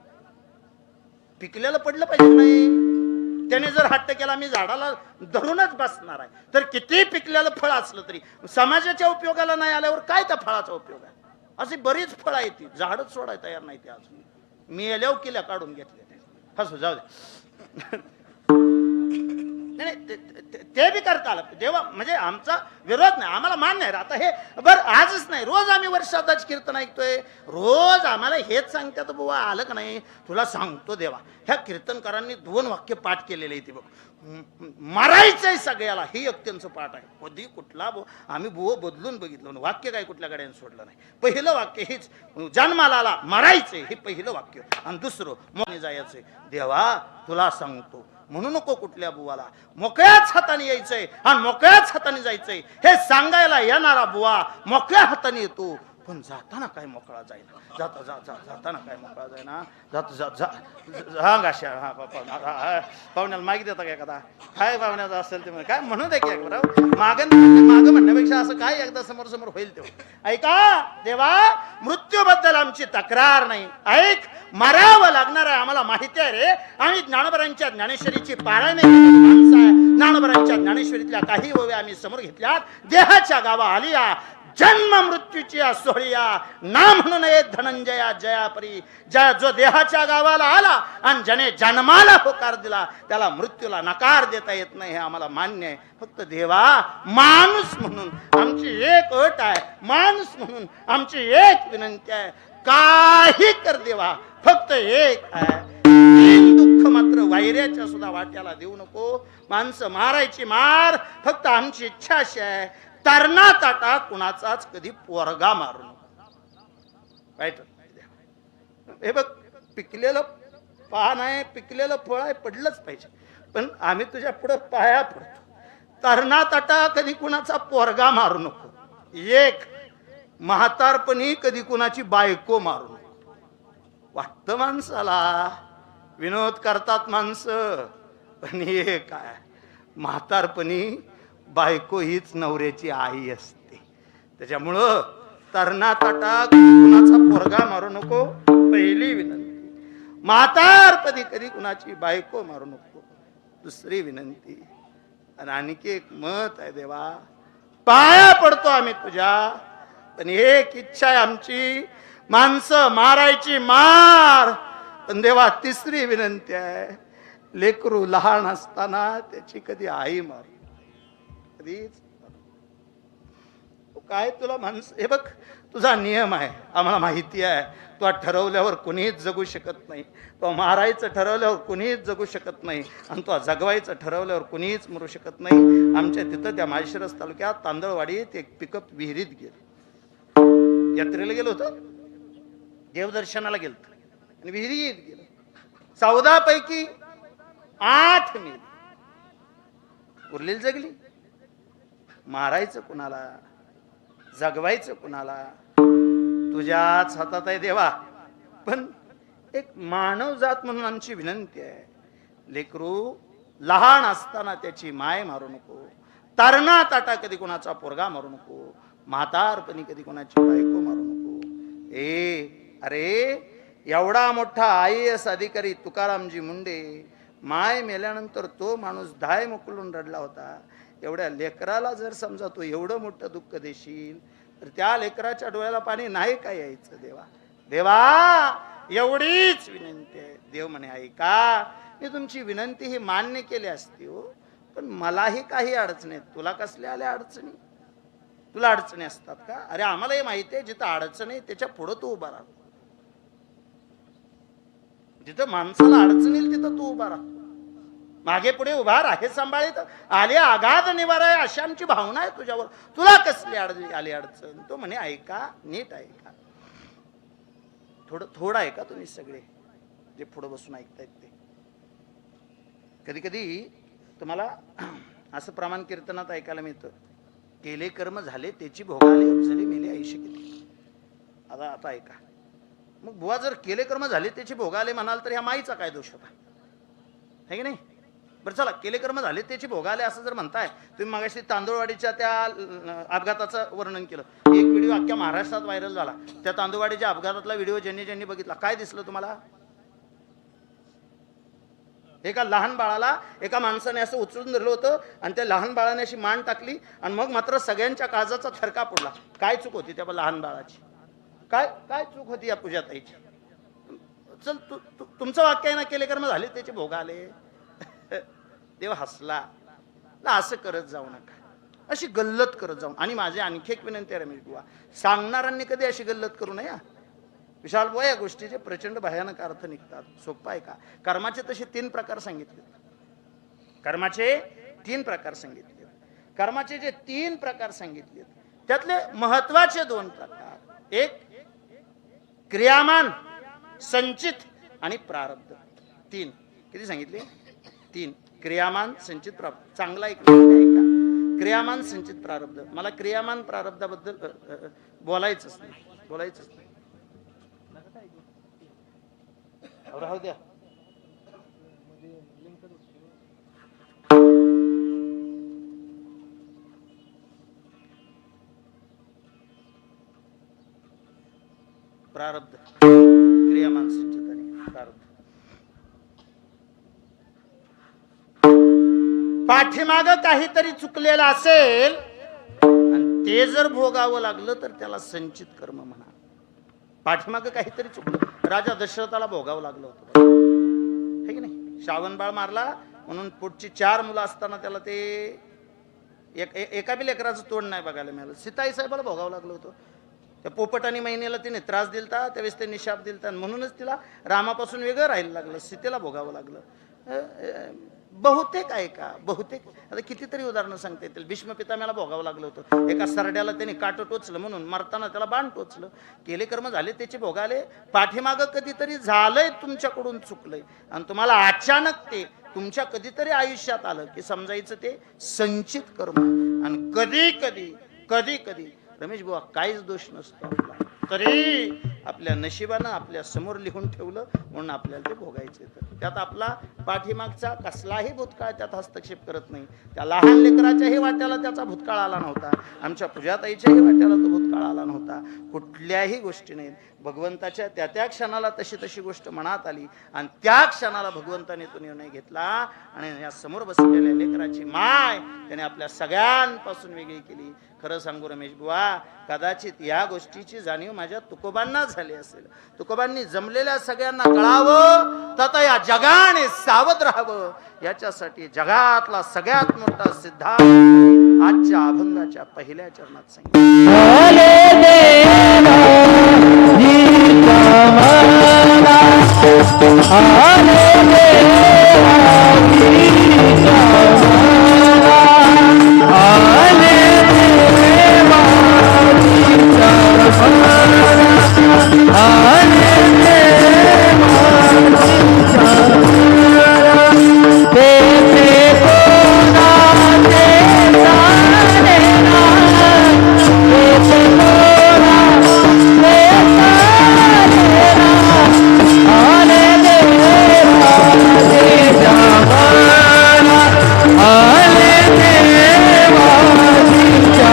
पिकलेलं पडलं पाहिजे नाही. त्याने जर हट्ट केला मी झाडाला धरूनच बसणार आहे तर किती पिकलेलं फळ असलं तरी समाजाच्या उपयोगाला नाही आल्यावर काय त्या फळाचा उपयोग आहे. अशी बरीच फळं आहेत ती झाडच सोडायला तयार नाही. ते अजून मी एल्याव केल्या काढून घेतले. हसू जाऊ दे. नाही ते बी करता आलं देवा म्हणजे आमचा विरोध नाही. आम्हाला मान्य आहे. आता हे बरं आजच नाही रोज आम्ही वर्षाताच कीर्तन ऐकतोय. रोज आम्हाला हेच सांगतात बुवा आलं का नाही. तुला सांगतो देवा ह्या कीर्तनकारांनी 2 वाक्य पाठ केलेले आहे. ती बघ मरायचंय सगळ्याला ही एक त्यांचं पाठ आहे. कधी कुठला आम्ही बुवा बदलून बघितलं वाक्य काय कुठल्या गाड्याने सोडलं नाही. पहिलं वाक्य हेच जन्माला मरायचंय हे पहिलं वाक्य. आणि दुसरं मोने जायचंय. देवा तुला सांगतो म्हणू नको कुठल्या बुवाला. मोकळ्याच हाताने यायचंय आणि मोकळ्याच हाताने जायचंय हे सांगायला येणारा बुवा मोकळ्या हाताने येतो पण जाताना काय मोकळा जाईना. जाताना काय मोकळा जाईना. हा गाशा हा पाहुण्याला मागे देता काय एखादा काय पाहुण्याचा असेल ते काय म्हणू दे की बरोबर. माग म्हणण्यापेक्षा असं काय एकदा समोर समोर होईल तेव्हा. ऐका देवा मृत्यूबद्दल आमची तक्रार नाही. ऐक मरावं लागणार आहे आम्हाला माहिती आहे रे. आम्ही ज्ञानोबरांच्या ज्ञानेश्वरीची पारायण ज्ञानोबरांच्या ज्ञानेश्वरीतल्या काही ओव्या आम्ही समोर घेतल्यात. देहाच्या गावा आलिया जन्म मृत्यूची असोळिया ना म्हणून ये धनंजया जयापरी. जो देहाच्या गावाला आला आणि ज्याने जन्माला होकार दिला त्याला मृत्यूला नकार देता येत नाही, हे आम्हाला मान्य आहे. फक्त देवा माणूस म्हणून आमची एक अट आहे, माणूस म्हणून आमची एक विनंती आहे, काही कर देवा, फक्त एक आहे, दुःख मात्र वैऱ्याच्या सुद्धा वाट्याला देऊ नको. माणसं मारायची मार, फक्त आमची इच्छा अशी आहे, तरणा ताटा कुणाचाच कधी पोरगा मारू नको. वाईट हे बघ, पिकलेलं पान आहे, पिकलेलं फळ आहे, पडलंच पाहिजे, पण आम्ही तुझ्या पुढे पाया पडतो, तरणा ताटा कधी कुणाचा पोरगा मारू नको. एक म्हातारपणी कधी कुणाची बायको मारू नको. वाटतं माणसाला, विनोद करतात माणसं, पण हे काय, म्हातारपणी बायको हीच नवऱ्याची आई असते. त्याच्यामुळं तरणा ताटा कुणाचा पोरगा मारू नको, पहिली विनंती. म्हातारपणी कधी कुणाची बायको मारू नको, दुसरी विनंती. आणि आणखी एक मत आहे, देवा पाया पडतो आम्ही तुझ्या, पण एक इच्छा आहे आमची, माणसं मारायची मार, पण देवा तिसरी विनंती आहे, लेकरू लहान असताना त्याची कधी आई मारू कधीच. काय तुला माणसं, हे बघ तुझा नियम आहे, आम्हाला माहिती आहे, तू ठरवल्यावर कुणीच जगू शकत नाही, तो मारायचं ठरवल्यावर कुणीच जगू शकत नाही, आणि तो जगवायचं ठरवल्यावर कुणीच मरू शकत नाही. आमच्या तिथं त्या माळशिरस तालुक्यात तांदळवाडीत एक पिकअप विहिरीत गेलं. यात्रेला गेलो होतो, देवदर्शनाला गेलो आणि विहिरीत गेलो. 14 पैकी 8 मेली, उरलेली जगली. मारायचं कुणाला, जगवायचं कुणाला, तुझ्याच हातात आहे देवा. पण एक मानव जात म्हणून आमची विनंती आहे, लेकरू लहान असताना त्याची माय मारू नको, तरणा ताटा कधी कोणाचा पोरगा मारू नको, म्हातारपणी कधी कोणाची बायको मारू नको. अरे एवढा मोठा IAS अधिकारी तुकारामजी मुंडे, माय मेल्यानंतर तो माणूस धाय मोकलून रडला होता. एवढ्या लेकराला जर समजा तू एवढं मोठं दुःख देशील तर त्या लेकराच्या डोळ्याला पाणी नाही काय यायचं. देवा देवा एवढीच विनंती आहे. देव म्हणे, ऐका, मी तुमची विनंती ही मान्य केली असती हो, पण मलाही काही अडचणी आहेत. तुला कसल्या आल्या अडचणी? तुला अडचणी असतात का? अरे आम्हाला हे माहिती आहे, जिथं अडचण आहे त्याच्या पुढं तू उभा राहा, जिथं माणसाला अडचण येईल तिथं तू उभा राहा, मागे पुढे उभा राहा, हे सांभाळीत आले अगाध निवारा आहे अशी आमची भावना आहे तुझ्यावर. तुला कसली आली अडचण? तो म्हणे, ऐका, नीट ऐका, थोडं ऐका तुम्ही सगळे जे पुढे बसून ऐकतायत ते. कधी कधी तुम्हाला असं प्रमाण कीर्तनात ऐकायला मिळतं, केले कर्म झाले त्याची भोगाले उपजली मेले आयुष्य किती. आता ऐका, मग बुवा जर केले कर्म झाले त्याची भोगाले म्हणाल तर ह्या माईचा काय दोष होता, है की नाही? बरं चला, केले कर्म झाले त्याची भोगाले असं जर म्हणताय तुम्ही, मागाशी तांदूळवाडीच्या त्या अपघाताचं वर्णन केलं, एक व्हिडिओ अख्ख्या महाराष्ट्रात व्हायरल झाला. त्या तांदूळवाडीच्या अपघातातला व्हिडिओ ज्यांनी बघितला, काय दिसलं तुम्हाला? एका लहान बाळाला एका माणसाने असं उचलून धरलं होतं आणि त्या लहान बाळाने अशी मान टाकली आणि मग मात्र सगळ्यांच्या काळजाचा थरका पडला. काय चूक होती त्या लहान बाळाची? काय चूक होती या पूजाताईची? चल तुमचं वाक्य आहे ना, केले कर्म झाले त्याचे भोग आले. देव हसला, असं करत जाऊ नका, अशी गल्लत करत जाऊ. आणि माझी आणखी एक विनंती आहे रमेश बुवा, सांगणाऱ्यांनी कधी अशी गल्लत करू नये. विशाल बुवा, या गोष्टीचे प्रचंड भयानक अर्थ निघतात. सोपं आहे का? कर्माचे तसे 3 प्रकार सांगितले. कर्माचे 3 प्रकार सांगितले. कर्माचे जे 3 प्रकार सांगितले त्यातले महत्वाचे 2 प्रकार, एक क्रियामान, संचित आणि प्रारब्ध. 3 किती सांगितले? 3 क्रियामान, संचित, प्रारब्ध. चांगला एक ऐका, क्रियामान, संचित, प्रारब्ध. मला क्रियामान प्रारब्धाबद्दल बोलायचंच नाही. राहू द्या. प्रारब्ध, क्रियामान, संचित आणि प्रारब्ध. पाठीमाग काहीतरी चुकलेलं असेल आणि ते जर भोगावं लागलं तर त्याला संचित कर्म म्हणा. पाठीमागं काहीतरी चुकलं. राजा दशरथाला भोगावं लागलं होतं, हे की नाही. श्रावण बाळ मारला म्हणून पुढची 4 मुलं असताना त्याला ते एका बी लेकराचं तोंड नाही बघायला मिळालं. सीताई साहेबाला भोगावं लागलं होतं. त्या पोपटाने महिनेला तिने त्रास दिलता, त्यावेळेस त्यांनी शाप दिलता, म्हणूनच तिला रामापासून वेगळं राहायला लागलं, सीतेला भोगावं लागलं. बहुतेक आहे का, बहुतेक आता कितीतरी उदाहरणं सांगता येतील. भीष्म पितामहाला भोगावं लागलं होतं. एका सरड्याला त्यांनी काट टोचलं म्हणून मरताना त्याला बाण टोचलं. केले कर्म झाले त्याचे भोगाले. पाठीमागं कधीतरी झालंय तुमच्याकडून चुकलंय आणि तुम्हाला अचानक ते तुमच्या कधीतरी आयुष्यात आलं की समजायचं ते संचित कर्म. आणि कधी कधी कधी कधी रमेश बुवा काहीच दोष नसतो आपला, तरी आपल्या नशिबानं आपल्या समोर लिहून ठेवलं म्हणून आपल्याला ते भोगायचं येतं. त्यात आपला पाठीमागचा कसलाही भूतकाळ त्यात हस्तक्षेप करत नाही. त्या लहान लेकराच्याही वाट्याला त्याचा भूतकाळ आला नव्हता, आमच्या पूजाताईच्याही वाट्याला तो भूतकाळ आला नव्हता. कुठल्याही गोष्टी नाहीत. भगवंताच्या त्या त्या क्षणाला तशी तशी गोष्ट मनात आली आणि त्या क्षणाला भगवंताने तो निर्णय घेतला आणि या समोर बसलेल्या लेकराची माय त्याने आपल्या सगळ्यांपासून वेगळी केली. खरं सांगू रमेश बुवा, कदाचित या गोष्टीची जाणीव माझ्या तुकोबांना झाली असेल. तुकोबांनी जमलेल्या सगळ्यांना कळावं तथा या जगाने सावध राहावं याच्यासाठी जगातला सगळ्यात मोठा सिद्धांत आजच्या अभंगाच्या पहिल्या चरणात सांगितलं. आले देवा गीता मला, आले देवा गीता मला, आले देवा गीता मला, आले देवा गीता मला. ते कोणाचे जाणे ना, ते कोणाचे जाणे ना, आले देवा गीता मला, आले देवा गीता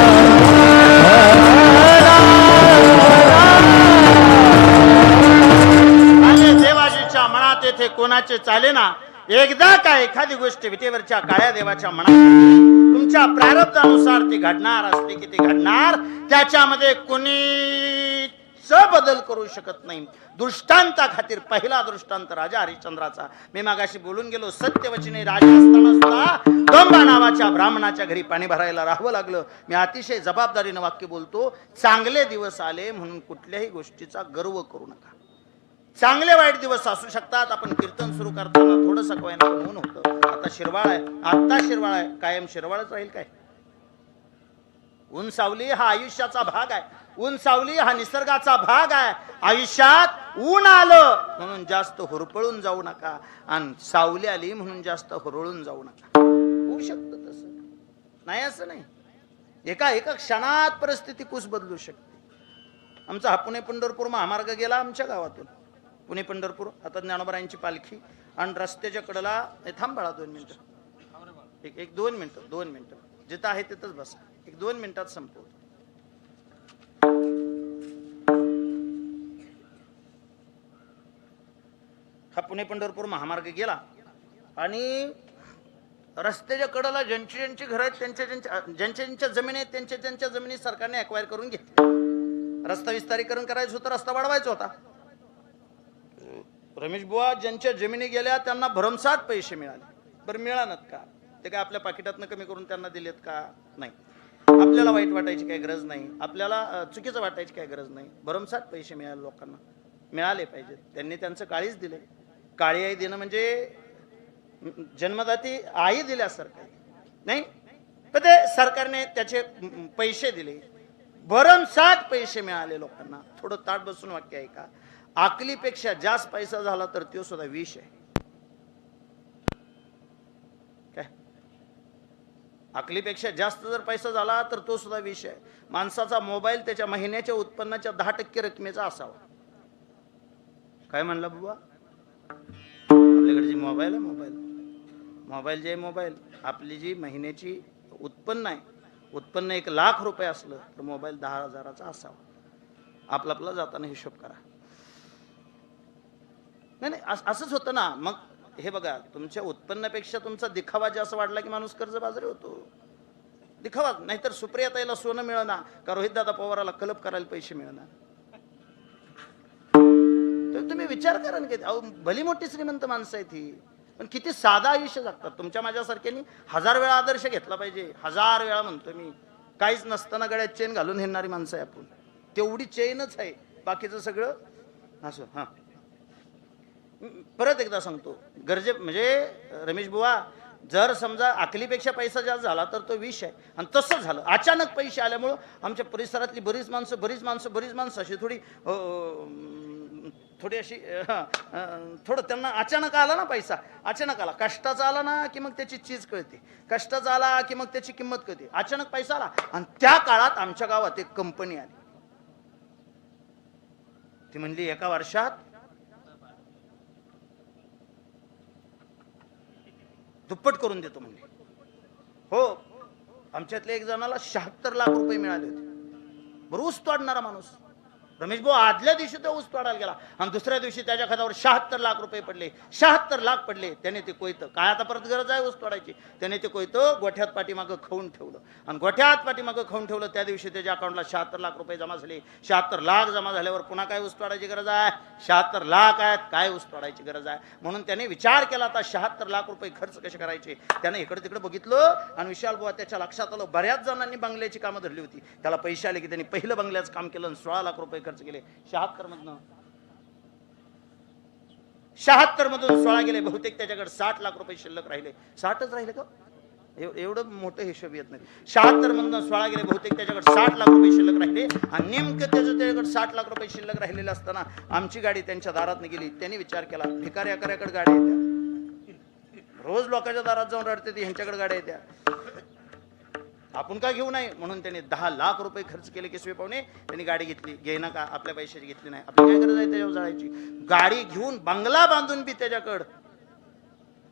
आणि देवाजीच्या मनात येथे कोणाचे चाले ना. एकदा काय एखादी गोष्ट विटेवरच्या काळ्या देवाच्या मनात तुमच्या प्रारब्धानुसार ती घडणार असते की ती घडणार, त्याच्यामध्ये कोणीच बदल करू शकत नाही. दृष्टांता खातीर पहिला दृष्टांत राजा हरिश्चंद्राचा. मी मागाशी बोलून गेलो, सत्यवचने राजा असताना सुद्धा दोंबा नावाच्या ब्राह्मणाच्या घरी पाणी भरायला राहावं लागलं. मी अतिशय जबाबदारीनं वाक्य बोलतो, चांगले दिवस आले म्हणून कुठल्याही गोष्टीचा गर्व करू नका. चांगले वाईट दिवस असू शकतात. आपण कीर्तन सुरू करताना थोडंसं ऊन होतं, आता शिरवाळ आहे, आता शिरवाळ आहे, कायम शिरवाळच राहील काय? ऊन सावली हा आयुष्याचा भाग आहे. ऊन सावली हा निसर्गाचा भाग आहे. आयुष्यात ऊन आलं म्हणून जास्त हुरपळून जाऊ नका आणि सावली आली म्हणून जास्त हुरळून जाऊ नका. होऊ शकतं तसं नाही असं नाही. एका क्षणात परिस्थिती कुस बदलू शकते. आमचा हा पुणे पंढरपूर महामार्ग गेला आमच्या गावातून. पुणे पंढरपूर, आता ज्ञानोबरायांची पालखी आणि रस्त्याच्या कडेला थांब बाळा 2 मिनिटं, एक 2 मिनिटं जिथं आहे तिथंच बसा, 1-2 मिनिटात संपवतो. हा पुणे पंढरपूर महामार्ग गेला आणि रस्त्याच्या कडेला ज्यांची घर आहेत ज्यांच्या जमिनी आहेत त्यांच्या जमिनी सरकारने अक्वायर करून घेतली. रस्ता विस्तारीकरण करायचं होतं, रस्ता वाढवायचा होता. रमेश बुवा ज्यांच्या जमिनी गेल्या त्यांना भरमसाठ पैसे मिळाले. बरं मिळानात का? ते काय आपल्या पाकिटातनं कमी करून त्यांना दिलेत का? नाही. आपल्याला वाईट वाटायची काही गरज नाही, आपल्याला चुकीचं वाटायची काही गरज नाही. भरमसाठ पैसे मिळाले लोकांना, मिळाले पाहिजेत. त्यांनी त्यांचं काळीच दिले. काळी आई देणं म्हणजे जन्मदाती आई दिल्यासारखं नाही, पण ते सरकारने त्याचे पैसे दिले. भरमसाठ पैसे मिळाले लोकांना. थोडं ताट बसून वाक्य आहे का? आकलीपेक्षा जास्त पैसा झाला तर तो सुद्धा विष आहे. काय? आकलीपेक्षा जास्त जर पैसा झाला तर तो सुद्धा विष आहे. माणसाचा मोबाईल त्याच्या महिन्याच्या उत्पन्नाच्या 10% रकमेचा असावा. काय म्हणला बाबा? आपल्याकडे जी मोबाईल आहे, मोबाईल जे मोबाईल आपली जी महिन्याची उत्पन्न आहे, उत्पन्न 1 लाख रुपये असलं तर मोबाईल 10,000चा असावा. आपला जाताना हिशोब करा. नाही असंच होतं ना. मग हे बघा, तुमच्या उत्पन्नापेक्षा तुमचा दिखावा जास्त वाढला की माणूस कर्जबाजारी होतो. दिखावा. नाहीतर सुप्रियाताईला सोनं मिळणार का रोहितदादा पवाराला कलप करायला पैसे मिळणार. तर तुम्ही विचार करा ना, की अहो भली मोठी श्रीमंत माणसं आहे ती, पण किती साधा आयुष्य जगतात. तुमच्या माझ्यासारख्यांनी 1000 वेळा आदर्श घेतला पाहिजे. 1000 वेळा म्हणतो मी. काहीच नसताना गळ्यात चेन घालून हिंडणारी माणसं आहे आपण. तेवढी चेनच आहे, बाकीचं सगळं असं. हा, परत एकदा सांगतो, म्हणजे रमेश बुवा, जर समजा अकलीपेक्षा पैसा जास्त झाला तर तो विष आहे. आणि तसं झालं. अचानक पैसे आल्यामुळं आमच्या परिसरातली बरीच माणसं अशी थोडी अशी थोडं त्यांना अचानक आला ना पैसा, अचानक आला. कष्टाचा आला ना की मग त्याची चीज कळते, कष्टाचा आला की मग त्याची किंमत कळते. अचानक पैसा आला आणि त्या काळात आमच्या गावात एक कंपनी आली. ती म्हणली एका वर्षात दुप्पट करून देतो म्हणजे. हो, आमच्यातल्या एक जणाला 76 लाख रुपये मिळाले होते. बरं ऊस तोडणारा माणूस रमेश भाऊ. आदल्या दिवशी तो ऊस तोडायला गेला आणि दुसऱ्या दिवशी त्याच्या खात्यावर 76 लाख रुपये पडले. 76 लाख पडले. त्याने ते कोयतं, काय आता परत गरज आहे ऊस तोडायची, त्याने ते कोयतं गोठ्यात पाठीमागं खाऊन ठेवलं. आणि गोठ्यात पाठीमागं खाऊन ठेवलं. त्या दिवशी त्याच्या अकाउंटला 76 लाख रुपये जमा झाले. 76 लाख जमा झाल्यावर पुन्हा काय ऊस तोडायची गरज आहे? 76 लाख आहेत, काय ऊस तोडायची गरज आहे? म्हणून त्याने विचार केला, आता 76 लाख रुपये खर्च कसे करायचे. त्याने इकडे तिकडे बघितलं आणि विशाल बुवा त्याच्या लक्षात आलं, बऱ्याच जणांनी बंगल्याची कामं धरली होती. त्याला पैसे आले की त्यांनी पहिलं बंगल्याचं काम केलं आणि 16 लाख रुपये खर्च केले. 76 मधून 16 गेले. बहुतेक त्याच्याकडे 60 लाख रुपये शिल्लक राहिले. 60च राहिले का? एवढं मोठं हिशोब येत नाही. 76 मधून 16 गेले. बहुतेक त्याच्याकडे 60 लाख रुपये शिल्लक राहिले. आणि नेमकं त्याच्याकडे 60 लाख रुपये शिल्लक राहिलेले असताना आमची गाडी त्यांच्या दारात निघाली. त्यांनी विचार केला, भिकाऱ्याकडे गाड्या येत्या, रोज लोकांच्या दारात जाऊन रडते ती, ह्यांच्याकडे गाड्या येत्या, आपण का घेऊ नाही. म्हणून त्यांनी 10 लाख रुपये खर्च केले. केसवे पाहुणे त्यांनी गाडी घेतली. घेईना का, आपल्या पैशाची घेतली नाही. आपली काय गरज आहे त्याच्यावर जायची. गाडी घेऊन बंगला बांधून बी त्याच्याकडं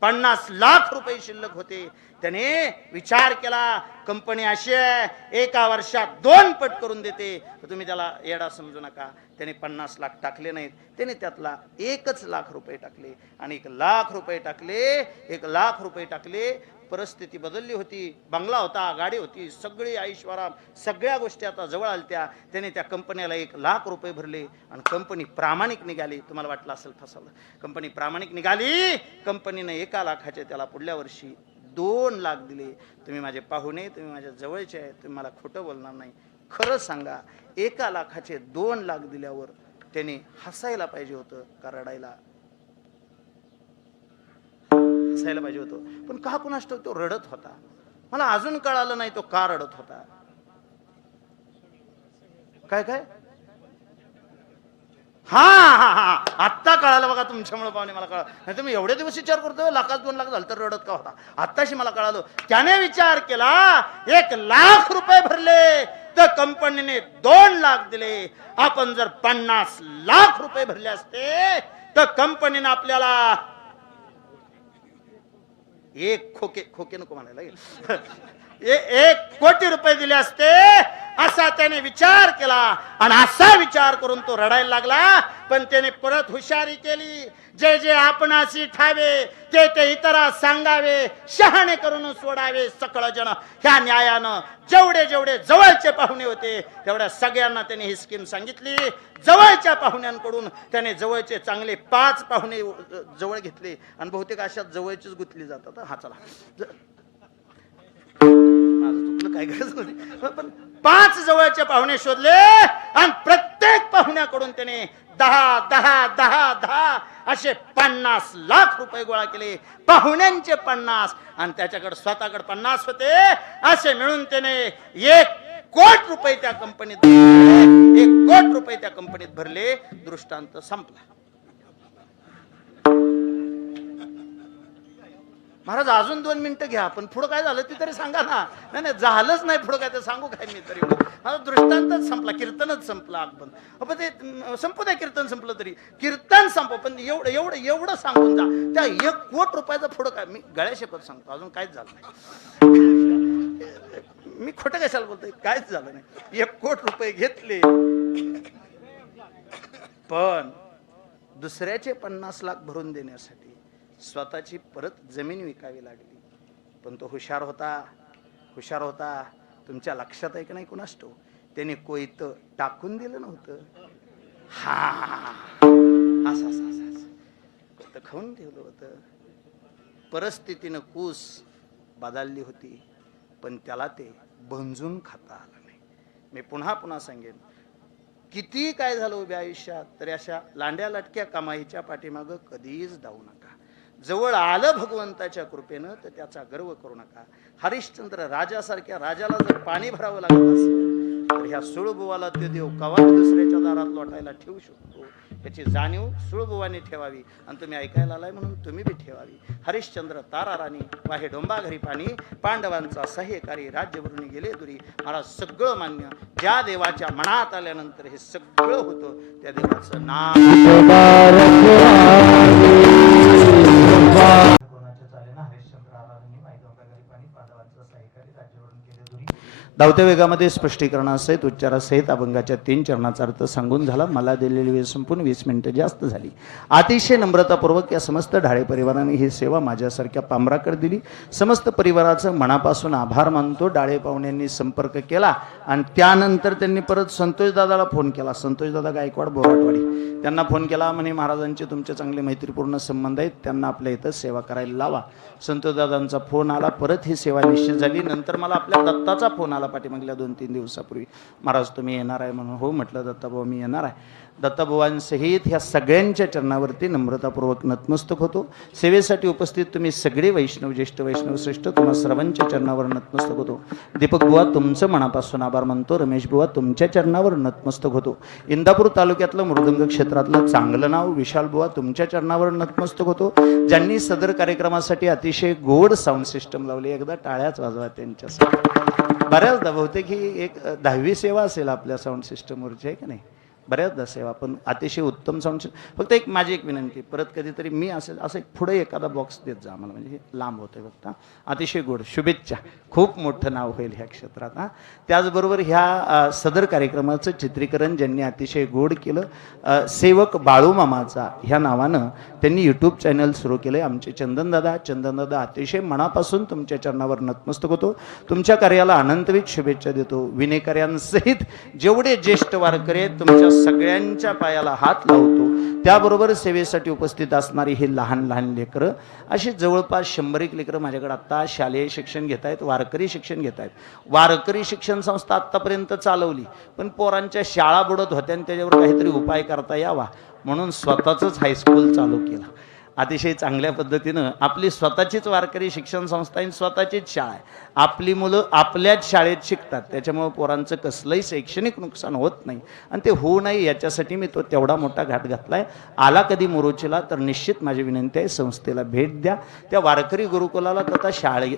50 लाख रुपये शिल्लक होते. त्याने विचार केला, कंपनी अशी आहे, एका वर्षात 2 पट करून देते. तर तुम्ही त्याला येडा समजू नका. त्याने 50 लाख टाकले नाहीत. त्याने त्यातला 1 लाख रुपये टाकले. आणि 1 लाख रुपये टाकले, 1 लाख रुपये टाकले. परिस्थिती बदलली होती. बंगला होता, गाडी होती, सगळी ऐश्वराम, सगळ्या गोष्टी आता जवळ आलत्या. त्याने त्या कंपनीला 1 लाख रुपये भरले आणि कंपनी प्रामाणिक निघाली. तुम्हाला वाटलं असेल फसवलं. कंपनी प्रामाणिक निघाली. कंपनीने 1 लाखाचे त्याला पुढल्या वर्षी 2 लाख दिले. तुम्ही माझे पाहुणे, तुम्ही माझ्या जवळचे आहे, तुम्ही मला खोटं बोलणार नाही. खरं सांगा, 1 लाखाचे 2 लाख दिल्यावर त्याने हसायला पाहिजे होतं का रडायला? हसायला पाहिजे होतं. पण का कुणास ठाऊक तो रडत होता. मला अजून कळालं नाही तो का रडत होता. काय काय हा हा हा आत्ता कळालं बघा तुमच्यामुळे पाहुणे. मला कळालं नाही. तुम्ही एवढे दिवस विचार करतो 1 लाखात 2 लाख झालं तर रडत का होता. आत्ताशी मला कळालं. त्याने विचार केला, 1 लाख रुपये भरले तर कंपनीने 2 लाख दिले. आपण जर 50 लाख रुपये भरले असते तर कंपनीने आपल्याला 1 खोके नको म्हणायला 1 कोटी रुपये दिले असते. असा त्याने विचार केला आणि असा विचार करून तो रडायला लागला. पण त्याने परत हुशारी केली. जे जे आपणाशी ठावे ते ते इतरास सांगावे, शहाणे करून सोडावे सकळ जन. ह्या न्यायानं जेवढे जेवढे जवळचे पाहुणे होते तेवढ्या सगळ्यांना त्याने ही स्कीम सांगितली. जवळच्या पाहुण्यांकडून त्याने जवळचे चांगले 5 पाहुणे जवळ घेतले आणि बहुतेक अशा जवळचीच गुंतली जातात. हा चला, माझं चुकलं, काय गरज नव्हती. पण 5 जवळचे पाहुणे शोधले आणि प्रत्येक पाहुण्याकडून त्याने 10 10 10 10 असे 50 लाख रुपये गोळा केले. पाहुण्यांचे 50 आणि त्याच्याकडे स्वतःकडे 50 होते. असे मिळून त्याने 1 कोटी रुपये त्या कंपनीत भरले. 1 कोटी रुपये त्या कंपनीत भरले. दृष्टांत संपला. महाराज अजून 2 मिनिटं घ्या, पण पुढं काय झालं ते तरी सांगा ना. नाही नाही झालंच नाही पुढं काय, तर सांगू काय मी तरी. माझा दृष्टांतच संपला, कीर्तनच संपला. आपण आपण ते संपू द्या, कीर्तन संपलं तरी कीर्तन संपव, पण एवढं एवढं एवढं सांगून जा. त्या 1 कोटी रुपयाचं पुढं काय, मी गळ्या शपथ सांगतो अजून काहीच झालं नाही. मी खोटं कशाला बोलतोय, काहीच झालं नाही. 1 कोटी रुपये घेतले, पण दुसऱ्याचे 50 लाख भरून देण्यासाठी स्वतःची परत जमीन विकावी लागली. पण तो हुशार होता. हुशार होता, तुमच्या लक्षात आहे की नाही कुणास ठाऊक, त्याने कोयत टाकून दिलं नव्हतं. हा असं असं असं कोयत खाऊन ठेवलं होतं. परिस्थितीनं कूस बदलली होती, पण त्याला ते भंजून खाता आलं नाही. मी पुन्हा पुन्हा सांगेन, किती काय झालं उभ्या आयुष्यात, तरी अशा लांड्या लटक्या कमाईच्या पाठीमागं कधीच धावू नका. जवळ आलं भगवंताच्या कृपेनं तर त्याचा गर्व करू नका. हरिश्चंद्र राजासारख्या राजाला जर पाणी भरावं लागत असेल तर ह्या सुळबुवाला ते देव कवा दुसऱ्याच्या दारात लोटायला ठेवू शकतो, याची जाणीव सुळबुवाने ठेवावी. आणि तुम्ही ऐकायला आलाय म्हणून तुम्ही बी ठेवावी. हरिश्चंद्र तारा राणी वाहे डोंबा घरी पाणी, पांडवांचा सह्यकारी राज्यवरून गेले दुरी. मला सगळं मान्य, ज्या देवाच्या मनात आल्यानंतर हे सगळं होतं त्या देवाचं नाव. धावत्या वेगामध्ये स्पष्टीकरणासहित उच्चारासहित अभंगाच्या 3 चरणाचा अर्थ सांगून झाला. मला दिलेली वेळ संपून 20 मिनिटं जास्त झाली. अतिशय नम्रतापूर्वक या समस्त ढाळे परिवाराने ही सेवा माझ्यासारख्या पामराकडे दिली. समस्त परिवाराचं मनापासून आभार मानतो. डाळे पाहुण्यांनी संपर्क केला आणि त्यानंतर त्यांनी परत संतोषदादाला फोन केला. संतोषदादा गायकवाड बोराटवाडी, त्यांना फोन केला. म्हणे महाराजांचे तुमचे चांगले मैत्रीपूर्ण संबंध आहेत, त्यांना आपल्या इथं सेवा करायला लावा. संतोषदादांचा फोन आला. परत ही सेवा निश्चित झाली. नंतर मला आपल्या दत्ताचा फोन आला पाठीमागल्या 2-3 दिवसापूर्वी. महाराज तुम्ही येणार आहे म्हणून. हो म्हटलं दत्ताभाऊ मी येणार आहे. दत्ताभावांसहित ह्या सगळ्यांच्या चरणावरती नम्रतापूर्वक नतमस्तक होतो. सेवेसाठी उपस्थित तुम्ही सगळे वैष्णव, ज्येष्ठ वैष्णव श्रेष्ठ, तुम्हा सर्वांच्या चरणावर नतमस्तक होतो. दीपक बुवा तुमचं मनापासून आभार मानतो. रमेश बुवा तुमच्या चरणावर नतमस्तक होतो. इंदापूर तालुक्यातलं मृदंग क्षेत्रातलं चांगलं नाव विशाल बुवा तुमच्या चरणावर नतमस्तक होतो. ज्यांनी सदर कार्यक्रमासाठी अतिशय गोड साऊंड सिस्टम लावली, एकदा टाळ्याच वाजवा त्यांच्यासाठी. बऱ्याचदा बहुतेक ही एक 10वी सेवा असेल आपल्या साऊंड सिस्टमवरची, आहे की नाही? बऱ्याचदा सेवा, पण अतिशय उत्तम साऊंड सिस्टम. फक्त एक माझी एक विनंती, परत कधीतरी मी असेल असं एक पुढे एखादा बॉक्स देत जा आम्हाला, म्हणजे लांब होतंय फक्त. अतिशय गोड शुभेच्छा, खूप मोठं नाव होईल ह्या क्षेत्रात. त्याचबरोबर ह्या सदर कार्यक्रमाचं चित्रीकरण ज्यांनी अतिशय गोड केलं, सेवक बाळूमामाचा ह्या नावानं त्यांनी यूट्यूब चॅनल सुरू केलं. आमचे चंदनदादा अतिशय मनापासून तुमच्या चरणावर नतमस्तक होतो. तुमच्या कार्याला अनंतविध शुभेच्छा देतो. विनेकऱ्यांसहित जेवढे ज्येष्ठ वारकरी आहेत तुमच्या सगळ्यांच्या पायाला हात लावतो. त्याबरोबर सेवेसाठी उपस्थित असणारी ही लहान लहान लेकरं, अशी जवळपास 100 लेकरं माझ्याकडे आत्ता शालेय शिक्षण घेत आहेत, वारकरी शिक्षण घेत आहेत. वारकरी शिक्षण संस्था आत्तापर्यंत चालवली, पण पोरांच्या शाळा बुडत होत्या आणि त्याच्यावर काहीतरी उपाय करता यावा म्हणून स्वतःच हायस्कूल चालू केलं. अतिशय चांगल्या पद्धतीनं आपली स्वतःचीच वारकरी शिक्षण संस्था आहे, स्वतःचीच शाळा आहे. आपली मुलं आपल्याच शाळेत शिकतात, त्याच्यामुळे पोरांचं कसलंही शैक्षणिक नुकसान होत नाही. आणि ते होऊ नये याच्यासाठी मी तो तेवढा मोठा घाट घातलाय. आला कधी मोरोचीला तर निश्चित माझी विनंती आहे, संस्थेला भेट द्या, त्या वारकरी गुरुकुलाला तथा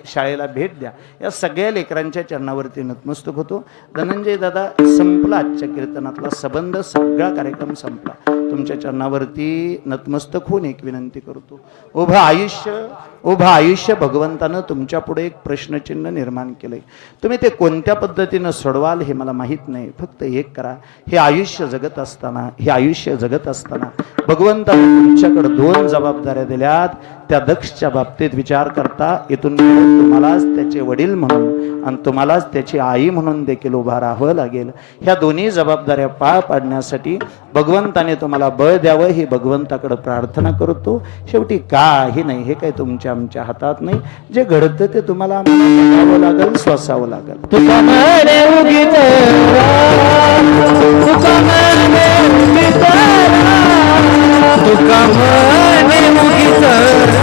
शाळेला भेट द्या. या सगळ्या लेकरांच्या चरणावरती नतमस्तक होतो. धनंजय दादा, संपला आजच्या कीर्तनातला संबंध, सगळा कार्यक्रम संपला. तुमच्या चरणावरती नतमस्तक होऊन एक विनंती करतो. उभं आयुष्य भगवंतानं तुमच्या पुढे एक प्रश्नचिन्ह निर्माण केलंय. तुम्ही ते कोणत्या पद्धतीनं सोडवाल हे मला माहीत नाही. फक्त एक करा, हे आयुष्य जगत असताना भगवंतानं तुमच्याकडे 2 जबाबदाऱ्या दिल्यात. त्या दक्षच्या बाबतीत विचार करता इथून तुम्हालाच त्याचे वडील म्हणून आणि तुम्हालाच त्याची आई म्हणून देखील उभा राहावं लागेल. ह्या दोन्ही जबाबदाऱ्या पार पाडण्यासाठी भगवंताने तुम्हाला बळ द्यावं ही भगवंताकडे प्रार्थना करतो. शेवटी काही नाही, हे काही तुमच्या आमच्या हातात नाही. जे घडतं ते तुम्हाला बघावं लागेल, सोसावं लागेल. तुका म्हणे उगीच तुका म्हणे उगीच